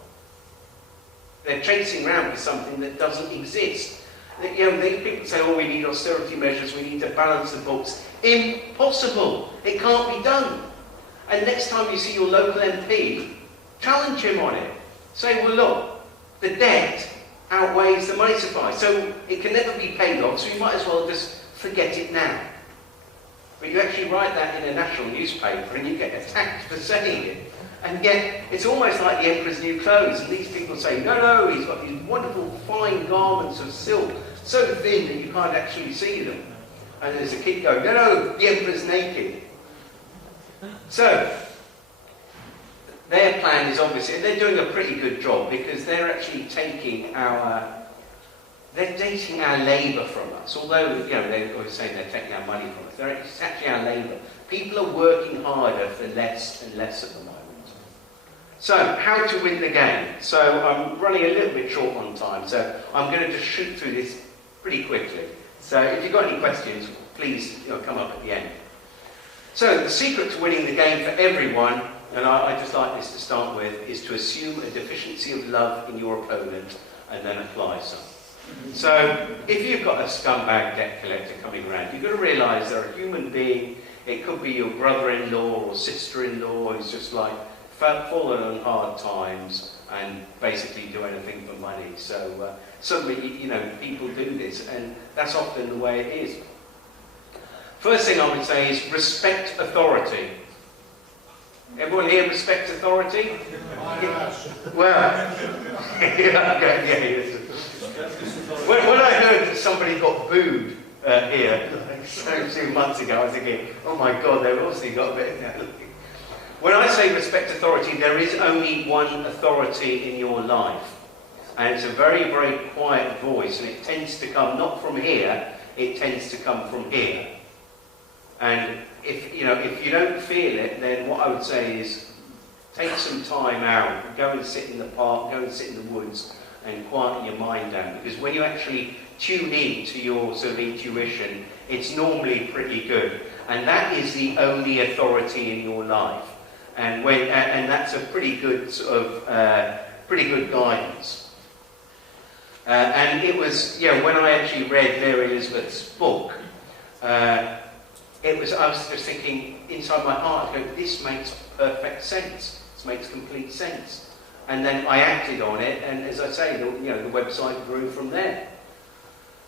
They're chasing around for something that doesn't exist. People say, oh, we need austerity measures, we need to balance the books. Impossible. It can't be done. And next time you see your local MP, challenge him on it. Say, well, look, the debt outweighs the money supply, so it can never be paid off, so you might as well just forget it now. But you actually write that in a national newspaper and you get attacked for saying it. And yet, it's almost like the emperor's new clothes. And these people say, no, he's got these wonderful fine garments of silk, so thin that you can't actually see them. And there's a kid going, no, the emperor's naked. So, their plan is obviously, and they're doing a pretty good job because they're actually taking they're dating our labour from us. Although, they're always saying they're taking our money from us. It's actually our labour. People are working harder for less and less at the moment. So, how to win the game? So, I'm running a little bit short on time, so I'm going to just shoot through this pretty quickly. So, if you've got any questions, please come up at the end. So, the secret to winning the game for everyone, and I just like this to start with, is to assume a deficiency of love in your opponent and then apply some. So, if you've got a scumbag debt collector coming around, you've got to realise they're a human being. It could be your brother-in-law or sister-in-law who's just like fallen on hard times and basically do anything for money. So, suddenly, people do this, and that's often the way it is. First thing I would say is respect authority. Everyone here respects authority? Well, yes. When I heard that somebody got booed here 2 months ago, I was thinking, oh my God, they've obviously got a bit. When I say respect authority, there is only one authority in your life. And it's a very, very quiet voice, and it tends to come not from here, it tends to come from here. And if you don't feel it, then what I would say is take some time out, go and sit in the park, go and sit in the woods and quieten your mind down, because when you actually tune in to your sort of intuition, it's normally pretty good. And that is the only authority in your life. And and that's a pretty good sort of pretty good guidance. And it was, when I actually read Mary Elizabeth's book, I was just thinking inside my heart, this makes perfect sense. This makes complete sense. And then I acted on it, and as I say, the website grew from there.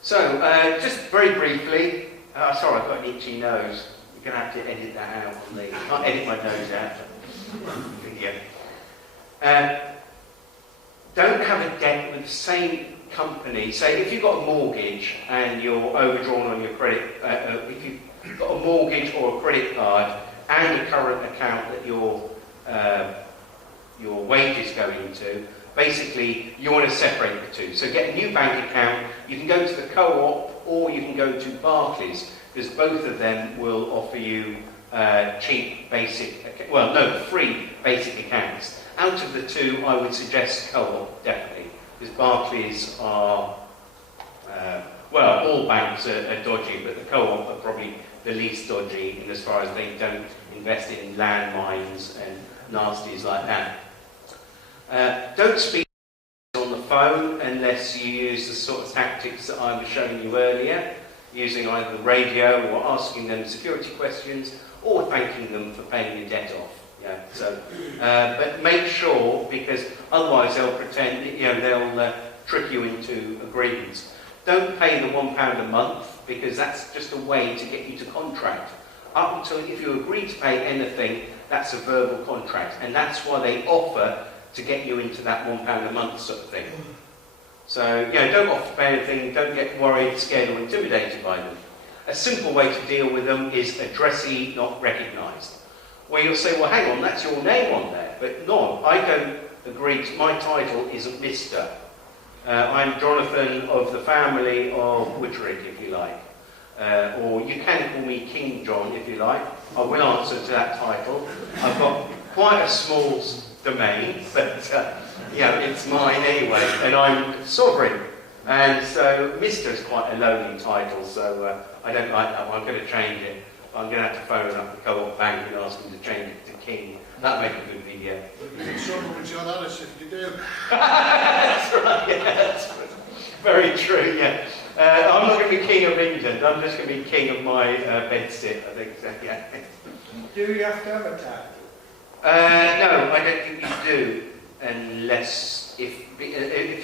So, just very briefly, sorry, I've got an itchy nose. You're going to have to edit that out on the. I can't edit my nose out. Don't have a debt with the same company. Say, if you've got a mortgage and you're overdrawn on your credit, if you've got a mortgage or a credit card and a current account that your wages go into, basically you want to separate the two. So get a new bank account. You can go to the co-op or you can go to Barclays, because both of them will offer you cheap basic, free basic accounts. Out of the two, I would suggest co-op, definitely, because Barclays are, all banks are dodgy, but the co-op are probably the least dodgy in as far as they don't invest in landmines and nasties like that. Don't speak on the phone unless you use the sort of tactics that I was showing you earlier, using either the radio or asking them security questions or thanking them for paying your debt off. But make sure, because otherwise they'll pretend, they'll trick you into agreements. Don't pay the £1 a month, because that's just a way to get you to contract. Up until, if you agree to pay anything, that's a verbal contract, and that's why they offer to get you into that £1 a month sort of thing. So, don't offer to pay anything, don't get worried, scared or intimidated by them. A simple way to deal with them is addressee not recognised. Where you'll say, well, hang on, that's your name on there. But no, I don't agree to, my title isn't Mr. I'm Jonathan of the family of Witterick, if you like. Or you can call me King John, if you like. I will answer to that title. I've got quite a small domain, but it's mine anyway, and I'm sovereign And so Mr. is quite a lonely title, so I don't like that one. I'm going to change it. I'm going to have to phone up the Co-op Bank and ask them to change it to King. That'll make a good video. You're in trouble with John Alice if you do. That's right, yeah, that's very true, yeah. I'm not going to be King of England, I'm just going to be King of my bedsit, I think, so, yeah. Do you have to have a title? No, I don't think you do, unless if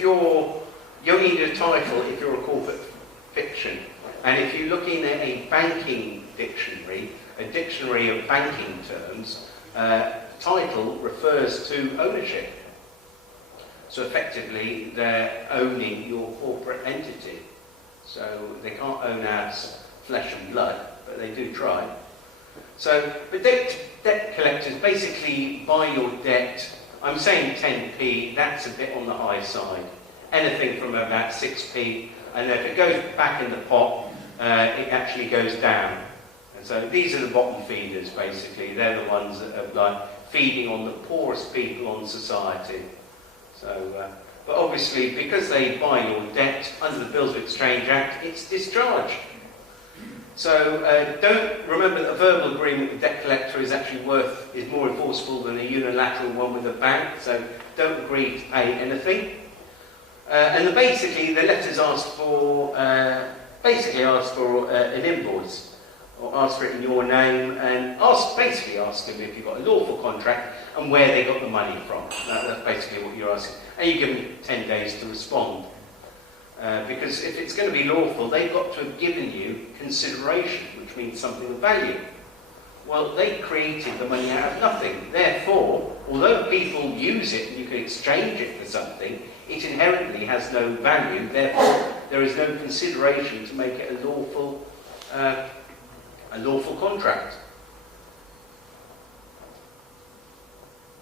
you'll need a title if you're a corporate fiction. And if you're looking at a banking dictionary, a dictionary of banking terms, title refers to ownership. So effectively, they're owning your corporate entity. So they can't own as flesh and blood, but they do try. So, but debt collectors basically buy your debt. I'm saying 10p, that's a bit on the high side. Anything from about 6p, and if it goes back in the pot, it actually goes down. And so these are the bottom feeders, basically. They're the ones that are like feeding on the poorest people on society. So, but obviously, because they buy your debt under the Bills of Exchange Act, it's discharged. So don't remember that a verbal agreement with debt collector is actually is more enforceable than a unilateral one with a bank. So don't agree to pay anything. And basically, the letters ask for an invoice, or ask for it in your name, and basically ask them if you've got a lawful contract and where they got the money from. That's basically what you're asking. And you give them 10 days to respond. Because if it's going to be lawful, they've got to have given you consideration, which means something of value. Well, they created the money out of nothing. Therefore, although people use it and you can exchange it for something, it inherently has no value. Therefore, there is no consideration to make it a lawful contract.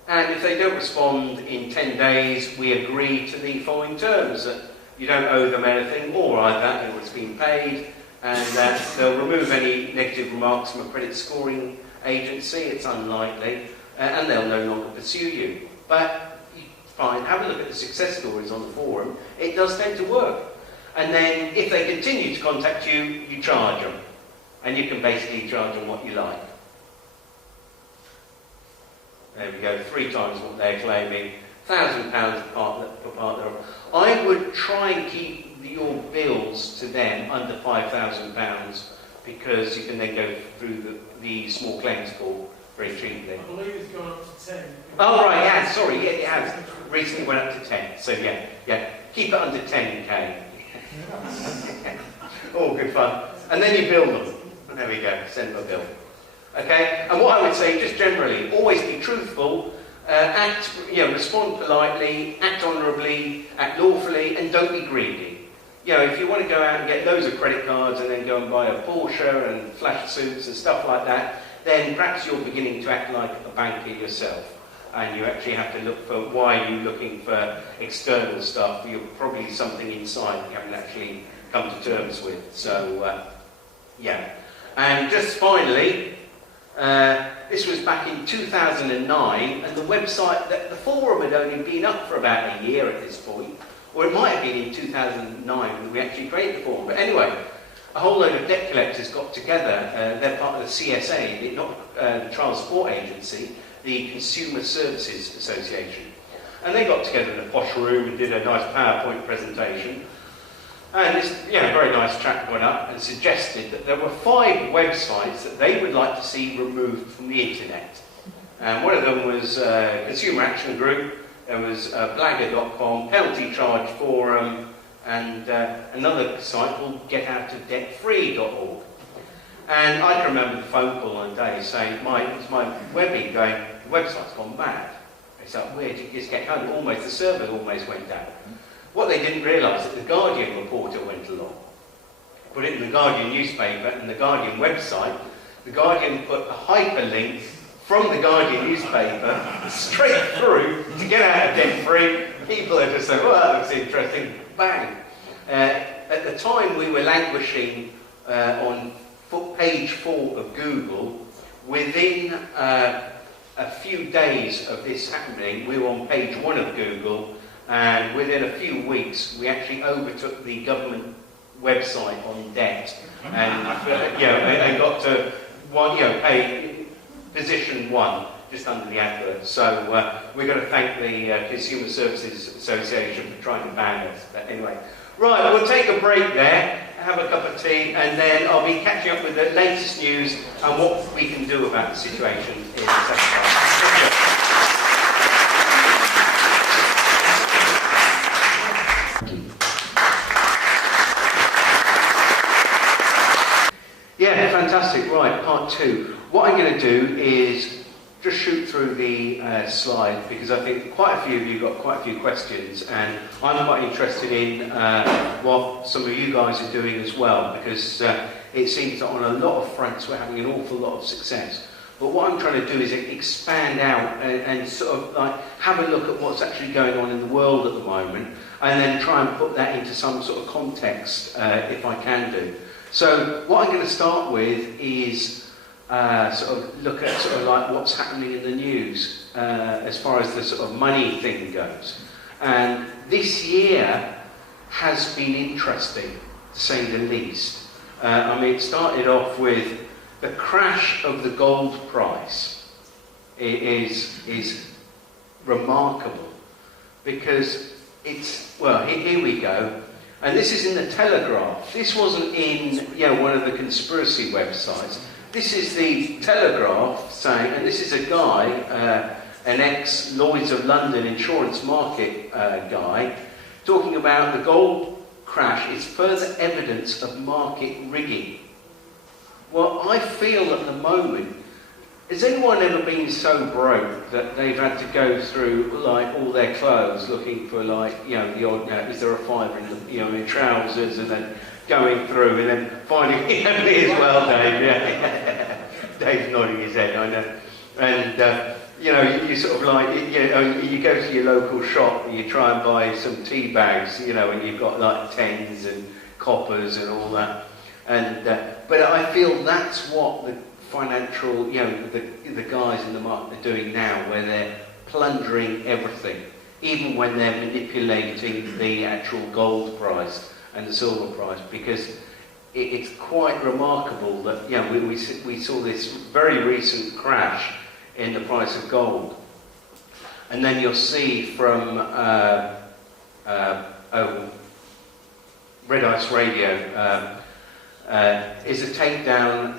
And if they don't respond in 10 days, we agree to the following terms: that you don't owe them anything, or either it's been paid, and that they'll remove any negative remarks from a credit scoring agency. It's unlikely, and they'll no longer pursue you. But fine, have a look at the success stories on the forum. It does tend to work. And then, if they continue to contact you, you charge them, and you can basically charge them what you like. There we go, 3 times what they're claiming, £1,000 per partner. I would try and keep your bills to them under £5,000, because you can then go through the small claims court very cheaply. I believe it's gone up to 10. Oh right, yeah, sorry, yeah, it has. Recently went up to 10, so yeah. Keep it under 10k. All good fun. And then you bill them. There we go, send them a bill. Okay, and what I would say, just generally, always be truthful, respond politely, act honourably, act lawfully, and don't be greedy. If you want to go out and get loads of credit cards and then go and buy a Porsche and flash suits and stuff like that, then perhaps you're beginning to act like a banker yourself. And you actually have to look for, why are you looking for external stuff? You're probably something inside you haven't actually come to terms with. So, yeah. And just finally, this was back in 2009, and the website, the forum had only been up for about a year at this point, or it might have been in 2009 when we actually created the forum. But anyway, a whole load of debt collectors got together. They're part of the CSA, not the Trial Support Agency, the Consumer Services Association. And they got together in a posh room and did a nice PowerPoint presentation. And this very nice chap got up and suggested that there were 5 websites that they would like to see removed from the internet. And one of them was Consumer Action Group, there was blagger.com, Penalty Charge Forum, and another site called getoutofdebtfree.org. And I can remember the phone call one day saying, it was my webbing going, the website's gone mad. It's like, where did you just get home? The server almost went down. What they didn't realise is that the Guardian reporter went along, put it in the Guardian newspaper and the Guardian website. The Guardian put a hyperlink from the Guardian newspaper straight through to get out of debt free. People are just saying, well, that looks interesting. Bang. At the time we were languishing on page 4 of Google. Within a few days of this happening, we were on page 1 of Google. and within a few weeks we actually overtook the government website on debt, and and got to pay position 1 just under the advert. So we're going to thank the Consumer Services Association for trying to ban us. But anyway, right, we'll take a break there, have a cup of tea, and then I'll be catching up with the latest news and what we can do about the situation in the second half. Yeah, fantastic. Right, part 2. What I'm going to do is just shoot through the slide, because I think quite a few of you got quite a few questions, and I'm quite interested in what some of you guys are doing as well, because it seems that on a lot of fronts we're having an awful lot of success. But what I'm trying to do is expand out and sort of like have a look at what's actually going on in the world at the moment, and then try and put that into some sort of context if I can do. So what I'm going to start with is sort of look at sort of like what's happening in the news as far as the sort of money thing goes. And this year has been interesting, to say the least. I mean, it started off with the crash of the gold price. It is remarkable, because it's, well, here we go. And this is in the Telegraph. This wasn't in one of the conspiracy websites. This is the Telegraph saying, and this is a guy, an ex-Lloyd's of London insurance market guy, talking about the gold crash is further evidence of market rigging. Well, I feel at the moment, has anyone ever been so broke that they've had to go through like all their clothes looking for like, the odd, is there a fiver in their trousers, and then going through and then finding, me as well, Dave, yeah. Dave's nodding his head, I know. And, you sort of like, you go to your local shop and you try and buy some tea bags, and you've got like tens and coppers and all that. And, but I feel that's what the financial, the guys in the market are doing now, where they're plundering everything, even when they're manipulating the actual gold price and the silver price, because it's quite remarkable that we saw this very recent crash in the price of gold, and then you'll see from Red Ice Radio is a takedown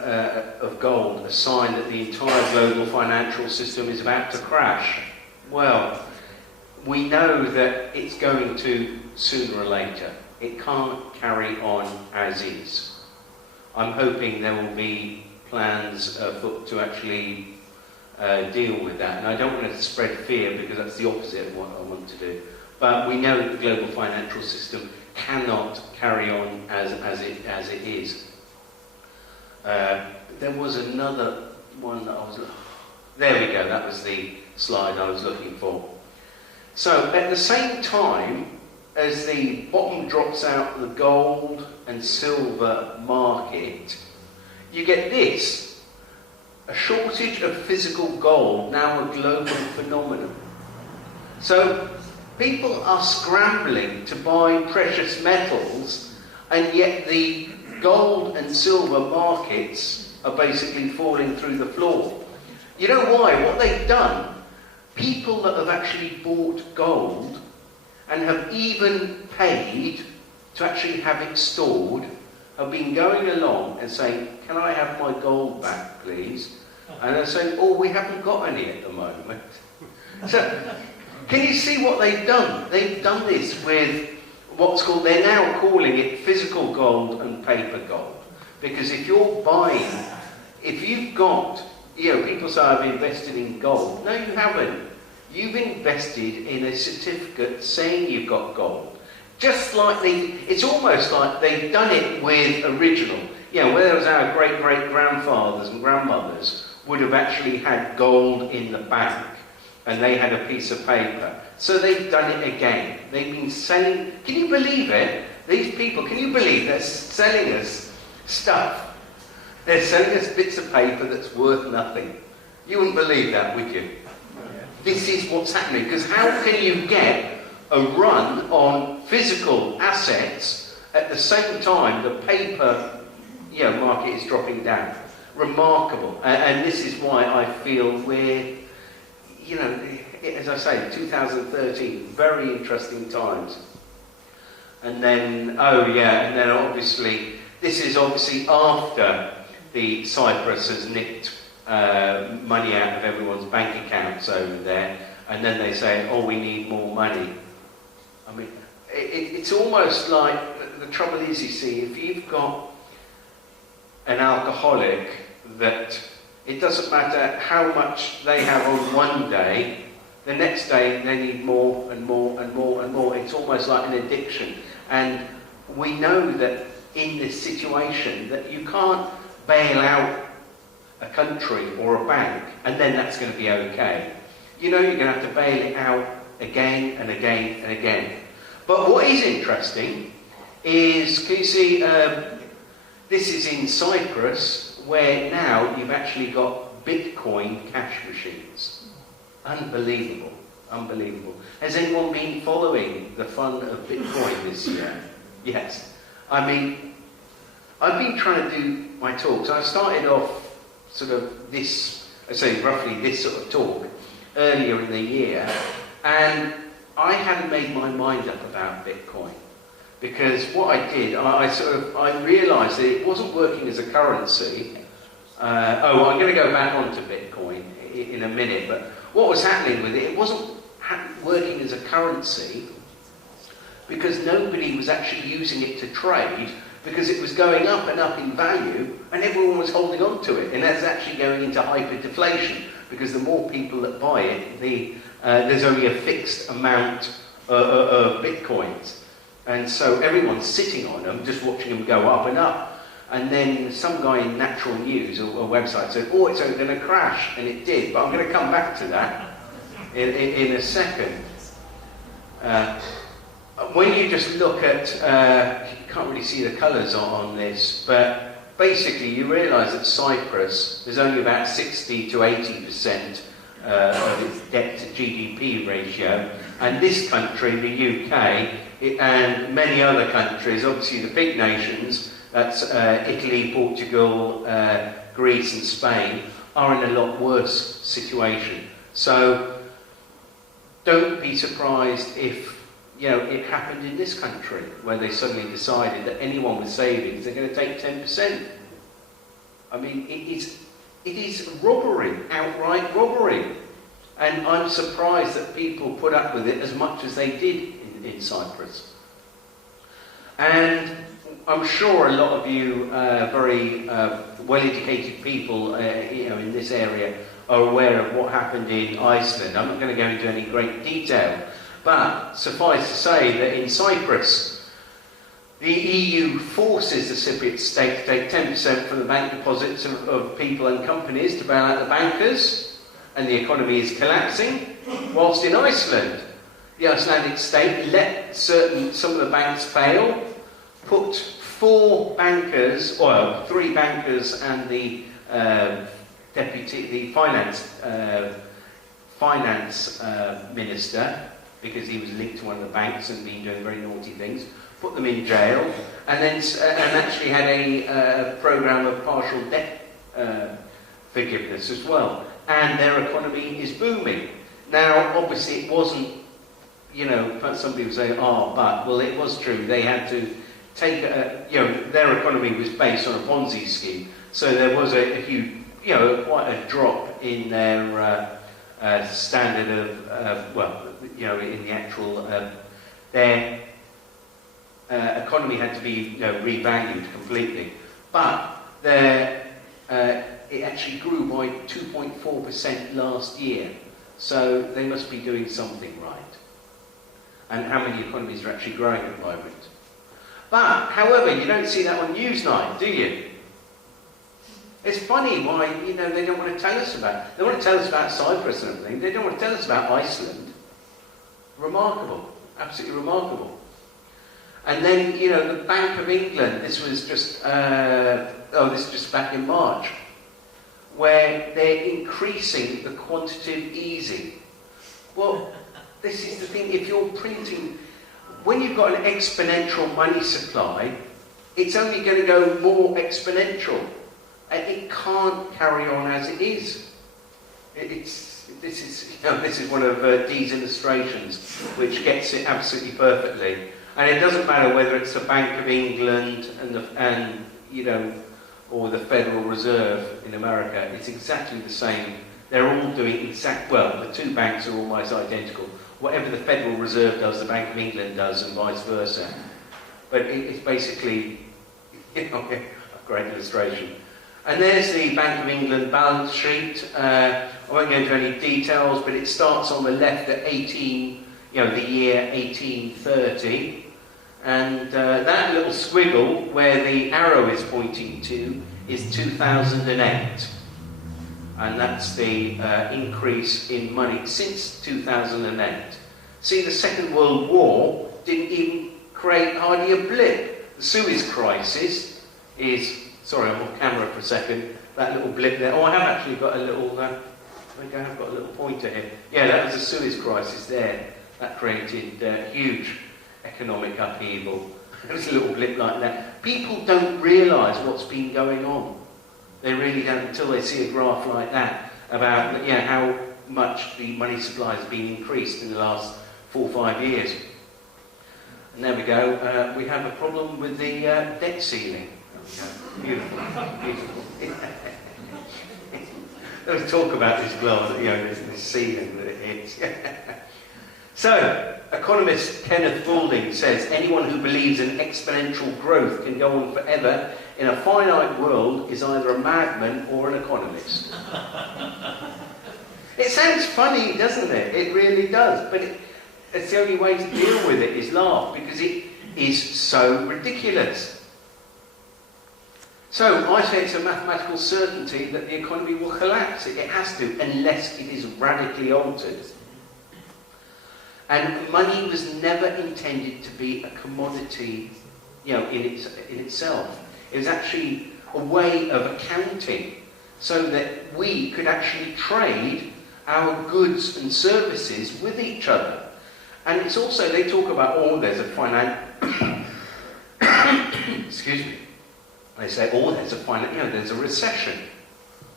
of gold a sign that the entire global financial system is about to crash? Well, we know that it's going to sooner or later. It can't carry on as is. I'm hoping there will be plans afoot to actually deal with that. And I don't want to spread fear, because that's the opposite of what I want to do. But we know that the global financial system cannot carry on as it is. There was another one that I was... There we go, that was the slide I was looking for. So at the same time as the bottom drops out of the gold and silver market, you get this: a shortage of physical gold, now a global phenomenon. So people are scrambling to buy precious metals, and yet the gold and silver markets are basically falling through the floor. You know why? What they've done, people that have actually bought gold and have even paid to actually have it stored, have been going along and saying, "Can I have my gold back, please?" And they're saying, "Oh, we haven't got any at the moment." So, can you see what they've done? They've done this with what's called, they're now calling it physical gold and paper gold. Because if you're buying, if you've got, people say, "I've invested in gold." No, you haven't. You've invested in a certificate saying you've got gold. Just like it's almost like they've done it with original. Whereas our great-great-grandfathers and grandmothers would have actually had gold in the bank, and they had a piece of paper. So they've done it again. They've been selling, can you believe it? These people, can you believe they're selling us stuff? They're selling us bits of paper that's worth nothing. You wouldn't believe that, would you? This is what's happening, because how can you get a run on physical assets at the same time the paper market is dropping down. Remarkable. And this is why I feel we're, as I say, 2013, very interesting times. And then, obviously, this is obviously after the Cyprus has nicked money out of everyone's bank accounts over there, and then they say, oh, we need more money. I mean, it's almost like, the trouble is, you see, if you've got an alcoholic that it doesn't matter how much they have on one day, the next day they need more and more and more and more. It's almost like an addiction. And we know that in this situation that you can't bail out a country or a bank and then that's going to be okay. You're going to have to bail it out again and again and again. But what is interesting is, can you see, this is in Cyprus, where now you've actually got Bitcoin cash machines. Unbelievable, unbelievable. Has anyone been following the fun of Bitcoin this year? Yes. I mean, I've been trying to do my talks. I started off sort of this, I say roughly this sort of talk earlier in the year, and I hadn't made my mind up about Bitcoin. Because what I did, I realised that it wasn't working as a currency. I'm going to go back onto Bitcoin in a minute, but what was happening with it, it wasn't working as a currency because nobody was actually using it to trade, because it was going up and up in value and everyone was holding on to it, and that's actually going into hyperdeflation, because the more people that buy it, there's only a fixed amount of Bitcoins. And so everyone's sitting on them, just watching them go up and up. And then some guy in Natural News or a website said, oh, it's going to crash. And it did. But I'm going to come back to that in a second. When you just look at, you can't really see the colours on this, but basically you realise that Cyprus, there's only about 60 to 80% of its debt to GDP ratio. And this country, the UK, and many other countries, obviously the big nations, that's Italy, Portugal, Greece and Spain, are in a lot worse situation. So don't be surprised if it happened in this country, where they suddenly decided that anyone with savings, they're going to take 10%. I mean, it is robbery, outright robbery. And I'm surprised that people put up with it as much as they did in Cyprus. And I'm sure a lot of you very well-educated people in this area are aware of what happened in Iceland. I'm not going to go into any great detail, but suffice to say that in Cyprus, the EU forces the Cypriot state to take 10% from the bank deposits of people and companies to bail out the bankers, and the economy is collapsing, whilst in Iceland, the Icelandic state let some of the banks fail, put 3 bankers and the finance minister, because he was linked to one of the banks and been doing very naughty things, put them in jail, and then actually had a program of partial debt forgiveness as well. And their economy is booming. Now, obviously, it wasn't, some people say, well, it was true. They had to take, their economy was based on a Ponzi scheme. So there was a huge, quite a drop in their standard of, in the actual, their economy had to be revalued completely. But it actually grew by 2.4% last year. So they must be doing something right. And how many economies are actually growing at the moment? But, however, you don't see that on Newsnight, do you? It's funny why, they don't want to tell us about it. They want to tell us about Cyprus and everything. They don't want to tell us about Iceland. Remarkable. Absolutely remarkable. And then, the Bank of England, this was just, this is just back in March, where they're increasing the quantitative easing. Well, this is the thing, if you're printing, when you've got an exponential money supply, it's only going to go more exponential. And it can't carry on as it is. This is one of Dee's illustrations, which gets it absolutely perfectly. And it doesn't matter whether it's the Bank of England or the Federal Reserve in America. It's exactly the same. They're all doing the two banks are almost identical. Whatever the Federal Reserve does, the Bank of England does, and vice versa. But it's basically, a great illustration. And there's the Bank of England balance sheet. I won't go into any details, but it starts on the left at the year 1830. And that little squiggle where the arrow is pointing to is 2008. And that's the increase in money since 2008. See, the Second World War didn't even create hardly a blip. The Suez Crisis is... Sorry, I'm off camera for a second. That little blip there. Oh, I have actually got a little... I think I have got a little pointer here. Yeah, that was the Suez Crisis there. That created huge economic upheaval. It was a little blip like that. People don't realise what's been going on. They really don't until they see a graph like that about how much the money supply has been increased in the last 4 or 5 years. And there we go. We have a problem with the debt ceiling. Beautiful, beautiful. Let's talk about this glass, this ceiling that it hits. So, economist Kenneth Boulding says, anyone who believes in exponential growth can go on forever in a finite world is either a madman or an economist. It sounds funny, doesn't it? It really does. But it's the only way to deal with it is laugh, because it is so ridiculous. So, I say it's a mathematical certainty that the economy will collapse. It has to, unless it is radically altered. And money was never intended to be a commodity, in itself. It was actually a way of accounting so that we could actually trade our goods and services with each other. And it's also, they talk about, there's a excuse me. They say, there's a recession.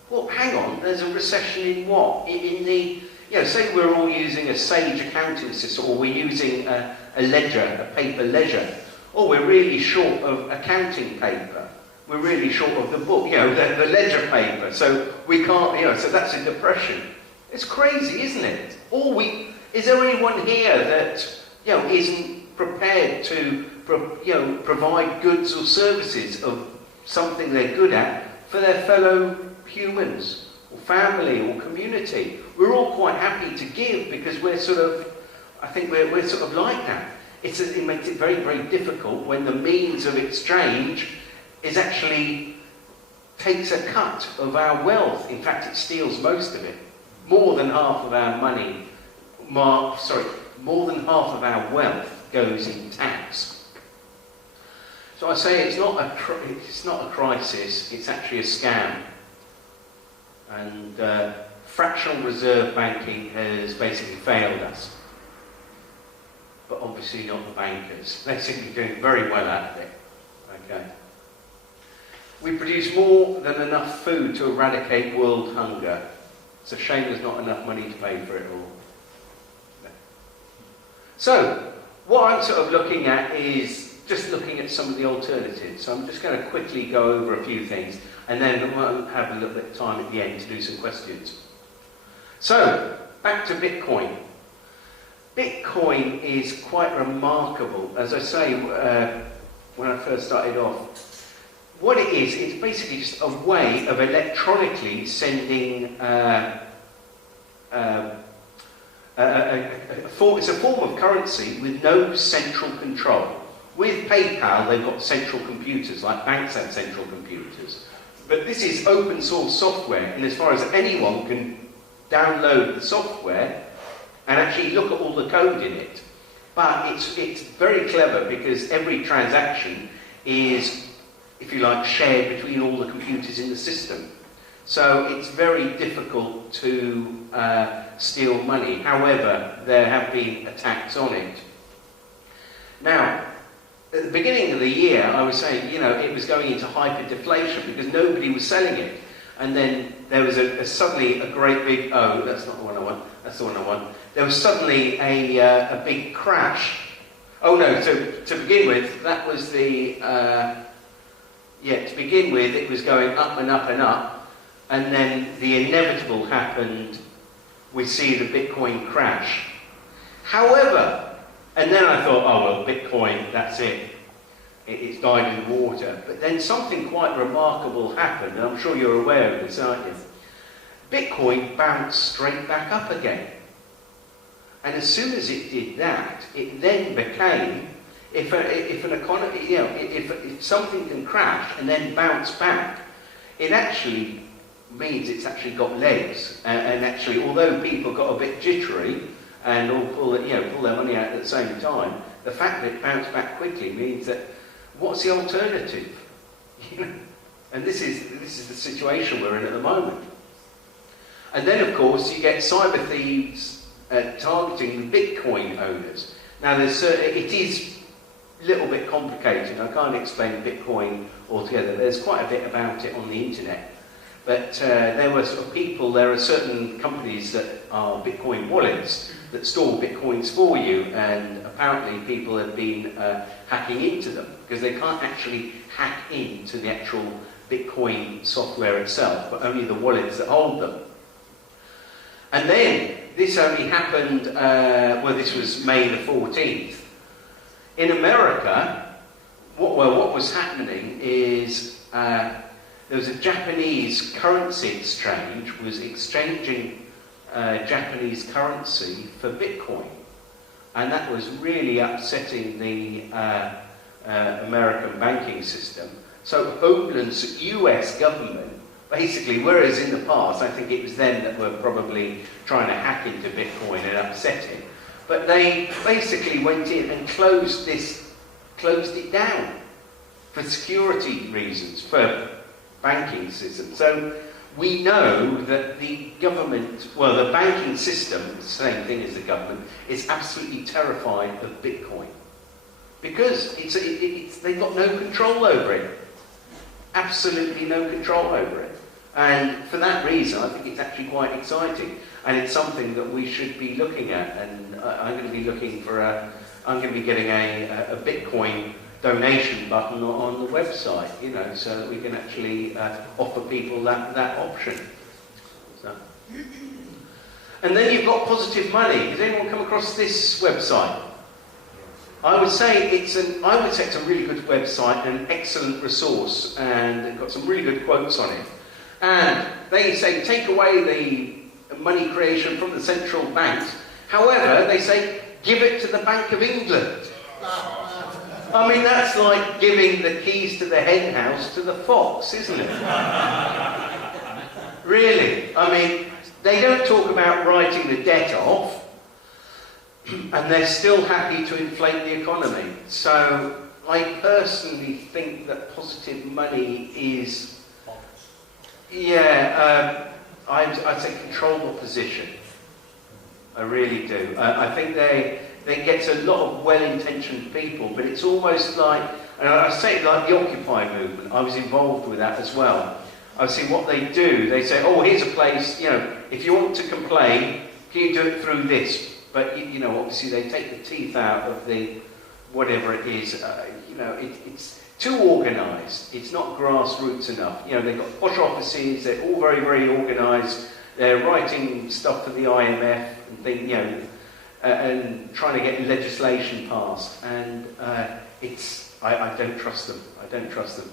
Well, hang on, there's a recession in what? In the, say we're all using a Sage accounting system, or we're using a ledger, a paper ledger, or we're really short of accounting paper. We're really short of the book, the ledger paper, so we can't, so that's a depression. It's crazy, isn't it? Is there anyone here that, isn't prepared to, provide goods or services of something they're good at for their fellow humans, or family, or community? We're all quite happy to give because we're sort of, I think we're sort of like that. It makes it very, very difficult when the means of exchange is actually takes a cut of our wealth. In fact, it steals most of it. More than half of our money, more than half of our wealth goes in tax. So I say it's not a crisis, it's actually a scam. And fractional reserve banking has basically failed us. But obviously not the bankers. They seem to be doing very well at it. Okay. We produce more than enough food to eradicate world hunger. It's a shame there's not enough money to pay for it all. So, what I'm sort of looking at is just looking at some of the alternatives. So I'm just going to quickly go over a few things, and then we'll have a little bit of time at the end to do some questions. So, back to Bitcoin. Bitcoin is quite remarkable. As I say, when I first started off, what it is, it's basically just a way of electronically sending it's a form of currency with no central control. With PayPal, they've got central computers, like banks have central computers. But this is open source software, and as far as anyone can download the software and actually look at all the code in it. But it's very clever because every transaction is, if you like, shared between all the computers in the system. So it's very difficult to steal money. However, there have been attacks on it. Now, at the beginning of the year, I was saying, you know, it was going into hyperdeflation because nobody was selling it. And then there was suddenly a great big, oh, that's not the one I want, that's the one I want. There was suddenly a big crash. Oh no, so to begin with, that was the, to begin with, it was going up and up and up. And then the inevitable happened, we see the Bitcoin crash. However, and then I thought, oh well, Bitcoin, that's it. It's died in the water. But then something quite remarkable happened, and I'm sure you're aware of this, aren't you? Bitcoin bounced straight back up again. And as soon as it did that, it then became, if an economy, you know, if something can crash and then bounce back, it actually means it's actually got legs. And actually, although people got a bit jittery and all pull their money out at the same time, the fact that it bounced back quickly means that what's the alternative? And this is the situation we're in at the moment. And then, of course, you get cyber thieves targeting the Bitcoin owners. Now, it is a little bit complicated. I can't explain Bitcoin altogether. There's quite a bit about it on the internet. But there are certain companies that are Bitcoin wallets that store Bitcoins for you, and apparently people have been hacking into them because they can't actually hack into the actual Bitcoin software itself, but only the wallets that hold them. And then, this only happened, this was May the 14th. In America, what was happening is there was a Japanese currency exchange was exchanging Japanese currency for Bitcoin. And that was really upsetting the American banking system. So Homeland's US government, basically, whereas in the past, I think it was them that were probably trying to hack into Bitcoin and upset it, but they basically went in and closed it down for security reasons, for banking system. So we know that the government, the banking system, the same thing as the government, is absolutely terrified of Bitcoin because they've got no control over it. Absolutely no control over it. And for that reason, I think it's actually quite exciting. And it's something that we should be looking at. And I'm going to be looking for I'm going to be getting a Bitcoin donation button on the website, you know, so that we can actually offer people that option. So. And then you've got Positive Money. Has anyone come across this website? I would say it's a really good website, an excellent resource, and it's got some really good quotes on it. And they say take away the money creation from the central banks. However, they say give it to the Bank of England. I mean, that's like giving the keys to the hen house to the fox, isn't it? Really. I mean, they don't talk about writing the debt off, and they're still happy to inflate the economy. So I personally think that Positive Money is, I'd say control opposition. I really do. I think they get a lot of well-intentioned people, but it's almost like, and I say it like the Occupy movement. I was involved with that as well. I see what they do. They say, oh, here's a place, you know, if you want to complain, can you do it through this? But, you know, obviously they take the teeth out of the, whatever it is, you know, it's too organised. It's not grassroots enough. You know, they've got posh offices, they're all very, very organised. They're writing stuff for the IMF and things, you know, and trying to get legislation passed. And I don't trust them. I don't trust them.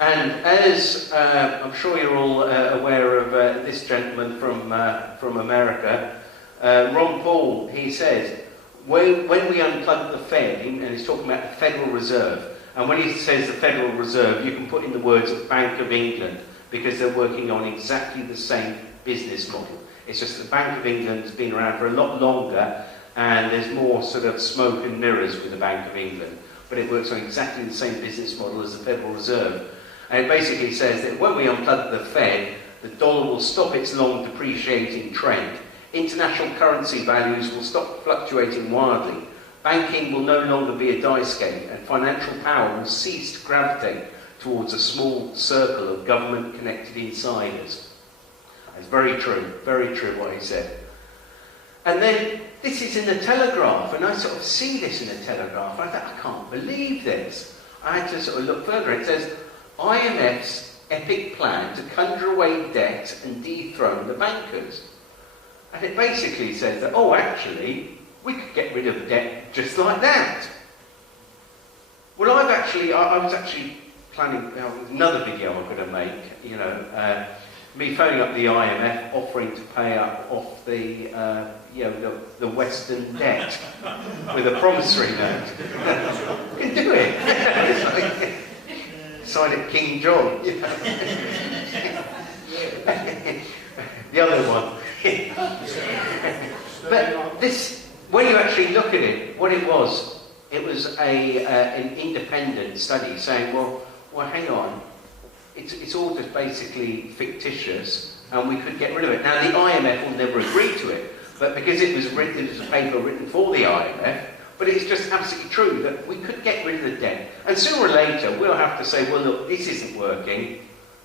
And as I'm sure you're all aware of this gentleman from America, Ron Paul, he said, when we unplug the Fed, and he's talking about the Federal Reserve, and when he says the Federal Reserve, you can put in the words Bank of England, because they're working on exactly the same business model. It's just the Bank of England's been around for a lot longer, and there's more sort of smoke and mirrors with the Bank of England, but it works on exactly the same business model as the Federal Reserve. And it basically says that when we unplug the Fed, the dollar will stop its long depreciating trend. International currency values will stop fluctuating wildly. Banking will no longer be a dice game, and financial power will cease to gravitate towards a small circle of government-connected insiders. It's very true what he said. And then this is in the Telegraph, and I sort of see this in the Telegraph, and I thought, I can't believe this. I had to sort of look further. It says, IMF's epic plan to conjure away debt and dethrone the bankers. And it basically says that, oh, actually, we could get rid of debt just like that. Well, I was actually planning another video I'm going to make, me phoning up the IMF, offering to pay off the Western debt with a promissory note. You can do it. Sign it King John. The other one. But this, when you actually look at it, what it was an independent study saying, well, hang on, it's all just basically fictitious, and we could get rid of it. Now, the IMF will never agree to it, but because it was a paper written for the IMF, but it's just absolutely true that we could get rid of the debt. And sooner or later, we'll have to say, well, look, this isn't working.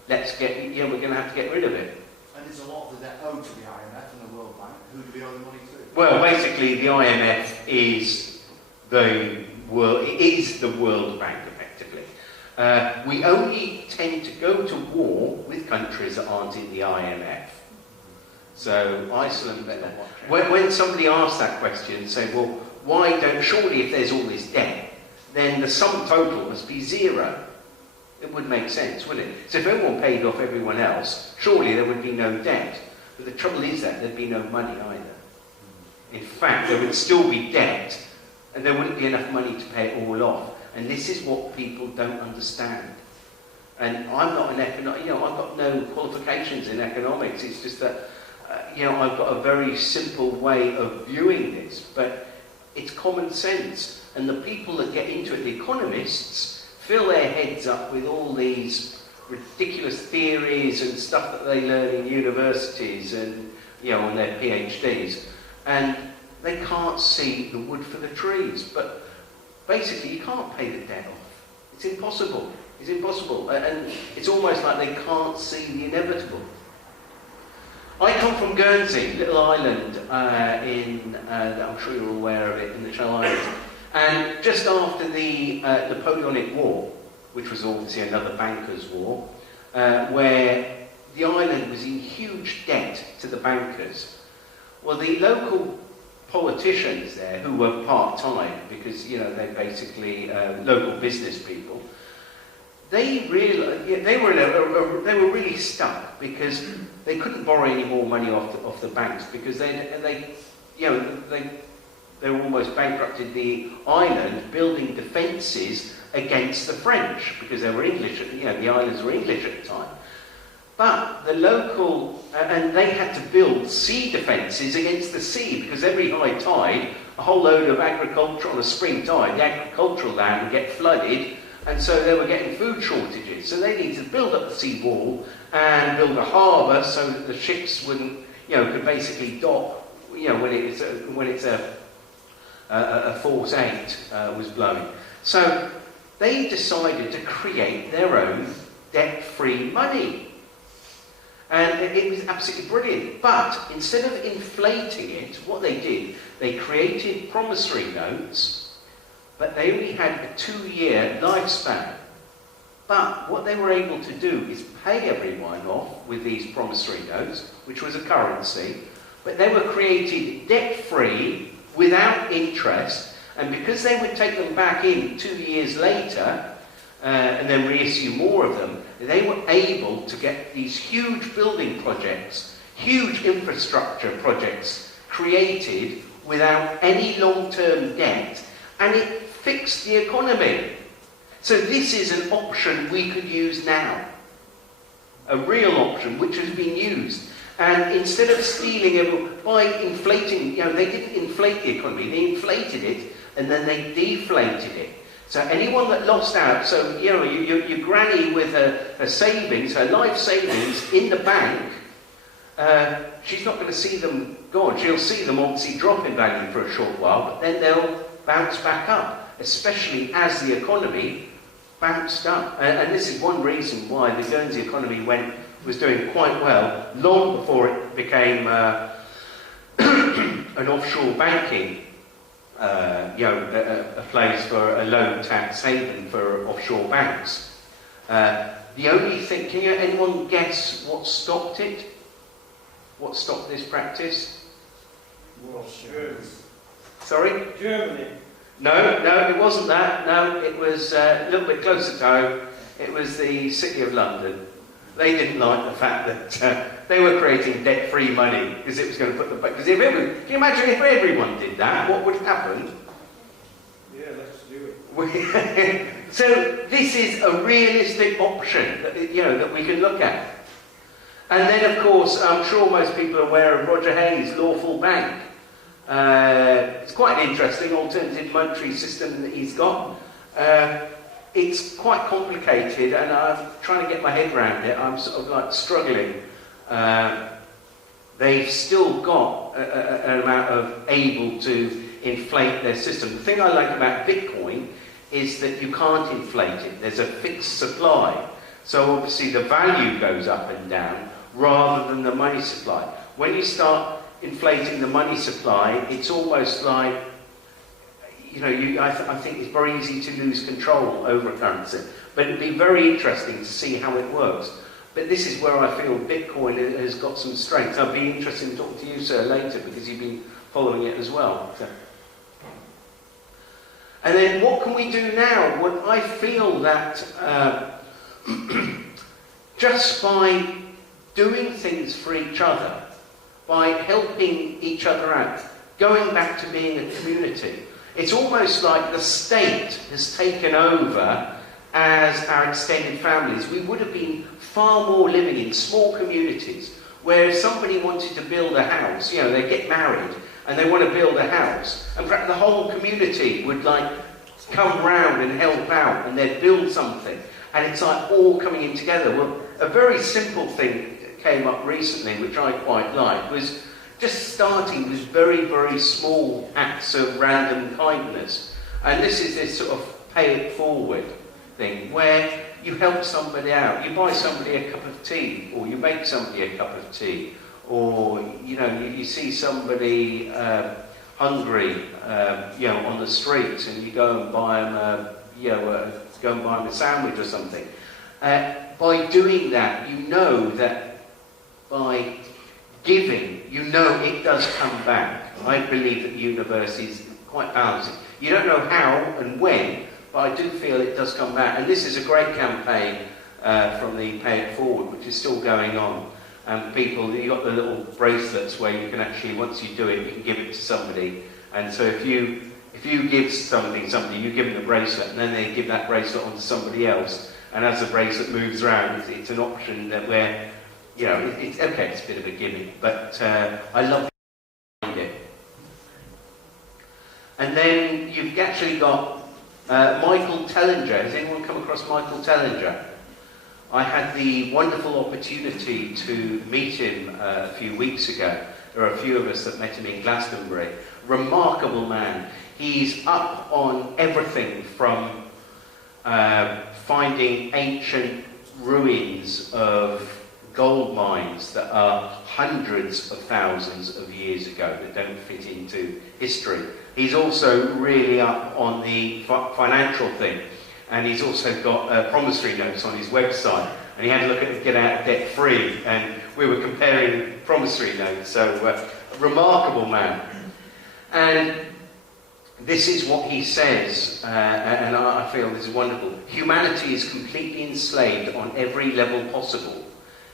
We're going to have to get rid of it. And there's a lot of the debt owed to the IMF and the World Bank. Who do we owe the money to? Well, basically, the IMF is the World Bank, effectively. We only tend to go to war with countries that aren't in the IMF. So Iceland, when somebody asks that question, say, well, surely if there's all this debt, then the sum total must be zero. It would make sense, wouldn't it? So if everyone paid off everyone else, surely there would be no debt. But the trouble is that there'd be no money either. In fact, there would still be debt, and there wouldn't be enough money to pay it all off. And this is what people don't understand. And I'm not an I've got no qualifications in economics. It's just that, I've got a very simple way of viewing this. But it's common sense. And the people that get into it, the economists, fill their heads up with all these ridiculous theories and stuff that they learn in universities and, on their PhDs. And they can't see the wood for the trees. But basically, you can't pay the debt off. It's impossible. It's impossible. And it's almost like they can't see the inevitable. I come from Guernsey, little island I'm sure you're aware of it, in the Channel Islands. And just after the Napoleonic War, which was obviously another bankers' war, where the island was in huge debt to the bankers. Well, the local politicians there, who were part-time, because, they're basically local business people, they were really stuck because they couldn't borrow any more money off the banks because they almost bankrupted the island building defences against the French because they were English. The islands were English at the time. But the local, and they had to build sea defences against the sea because every high tide, a whole load of agriculture on a spring tide, the agricultural land would get flooded, and so they were getting food shortages. So they needed to build up the sea wall and build a harbour so that the ships wouldn't, could basically dock, when it's a force 8 was blowing. So they decided to create their own debt-free money. And it was absolutely brilliant. But instead of inflating it, what they did, they created promissory notes, but they only had a 2-year lifespan. But what they were able to do is pay everyone off with these promissory notes, which was a currency, but they were created debt-free, without interest, and because they would take them back in 2 years later, and then reissue more of them, they were able to get these huge building projects, huge infrastructure projects created without any long-term debt, and it fixed the economy. So this is an option we could use now. A real option which has been used. And instead of stealing it by inflating, they didn't inflate the economy, they inflated it and then they deflated it. So anyone that lost out, so you know, your granny with her savings, her life savings in the bank, she's not going to see them gone. She'll see them obviously drop in value for a short while, but then they'll bounce back up, especially as the economy bounced up. And this is one reason why the Guernsey economy was doing quite well long before it became an offshore banking, a place for a low tax haven for offshore banks. The only thing, can anyone guess what stopped it? What stopped this practice? Sorry? Germany. No, it wasn't that. No, it was a little bit closer to home. It was the City of London. They didn't like the fact that they were creating debt-free money because it was going to put the... Because can you imagine if everyone did that, what would happen? Yeah, let's do it. So this is a realistic option that we can look at. And then, of course, I'm sure most people are aware of Roger Hayes' Lawful Bank. It's quite an interesting alternative monetary system that he's got. It's quite complicated, and I'm trying to get my head around it. I'm sort of like struggling. They've still got an amount of able to inflate their system. The thing I like about Bitcoin is that you can't inflate it. There's a fixed supply. So obviously the value goes up and down rather than the money supply. When you start inflating the money supply, it's almost like, I think it's very easy to lose control over a currency. But it'd be very interesting to see how it works. But this is where I feel Bitcoin has got some strength. I'd be interested in talking to you, sir, later, because you've been following it as well. So. And then what can we do now? Well, I feel that just by doing things for each other, by helping each other out, going back to being a community, it's almost like the state has taken over as our extended families. We would have been far more living in small communities where if somebody wanted to build a house, they get married and they want to build a house, and perhaps the whole community would come round and help out, and they'd build something, and it's like all coming in together. Well, a very simple thing that came up recently, which I quite like, was just starting with very, very small acts of random kindness. And this is this sort of pay it forward thing, where you help somebody out. You buy somebody a cup of tea, or you make somebody a cup of tea, or, you see somebody hungry, on the street, and you go and buy them, a sandwich or something. By doing that, you know that by giving, it does come back. I believe that the universe is quite balancing. You don't know how and when, but I do feel it does come back. And this is a great campaign from the Pay It Forward, which is still going on. And people, you've got the little bracelets where you can actually, once you do it, you can give it to somebody. And so if you give somebody, you give them the bracelet, and then they give that bracelet on to somebody else. And as the bracelet moves around, it's an option that where, it's okay, it's a bit of a gimmick, but I love it. And then you've actually got Michael Tellinger. Has anyone come across Michael Tellinger? I had the wonderful opportunity to meet him a few weeks ago. There are a few of us that met him in Glastonbury. Remarkable man. He's up on everything from finding ancient ruins of gold mines that are hundreds of thousands of years ago that don't fit into history. He's also really up on the financial thing, and he's also got promissory notes on his website, and he had a look at Get Out Debt Free, and we were comparing promissory notes. So remarkable man. And this is what he says, and I feel this is wonderful. Humanity is completely enslaved on every level possible,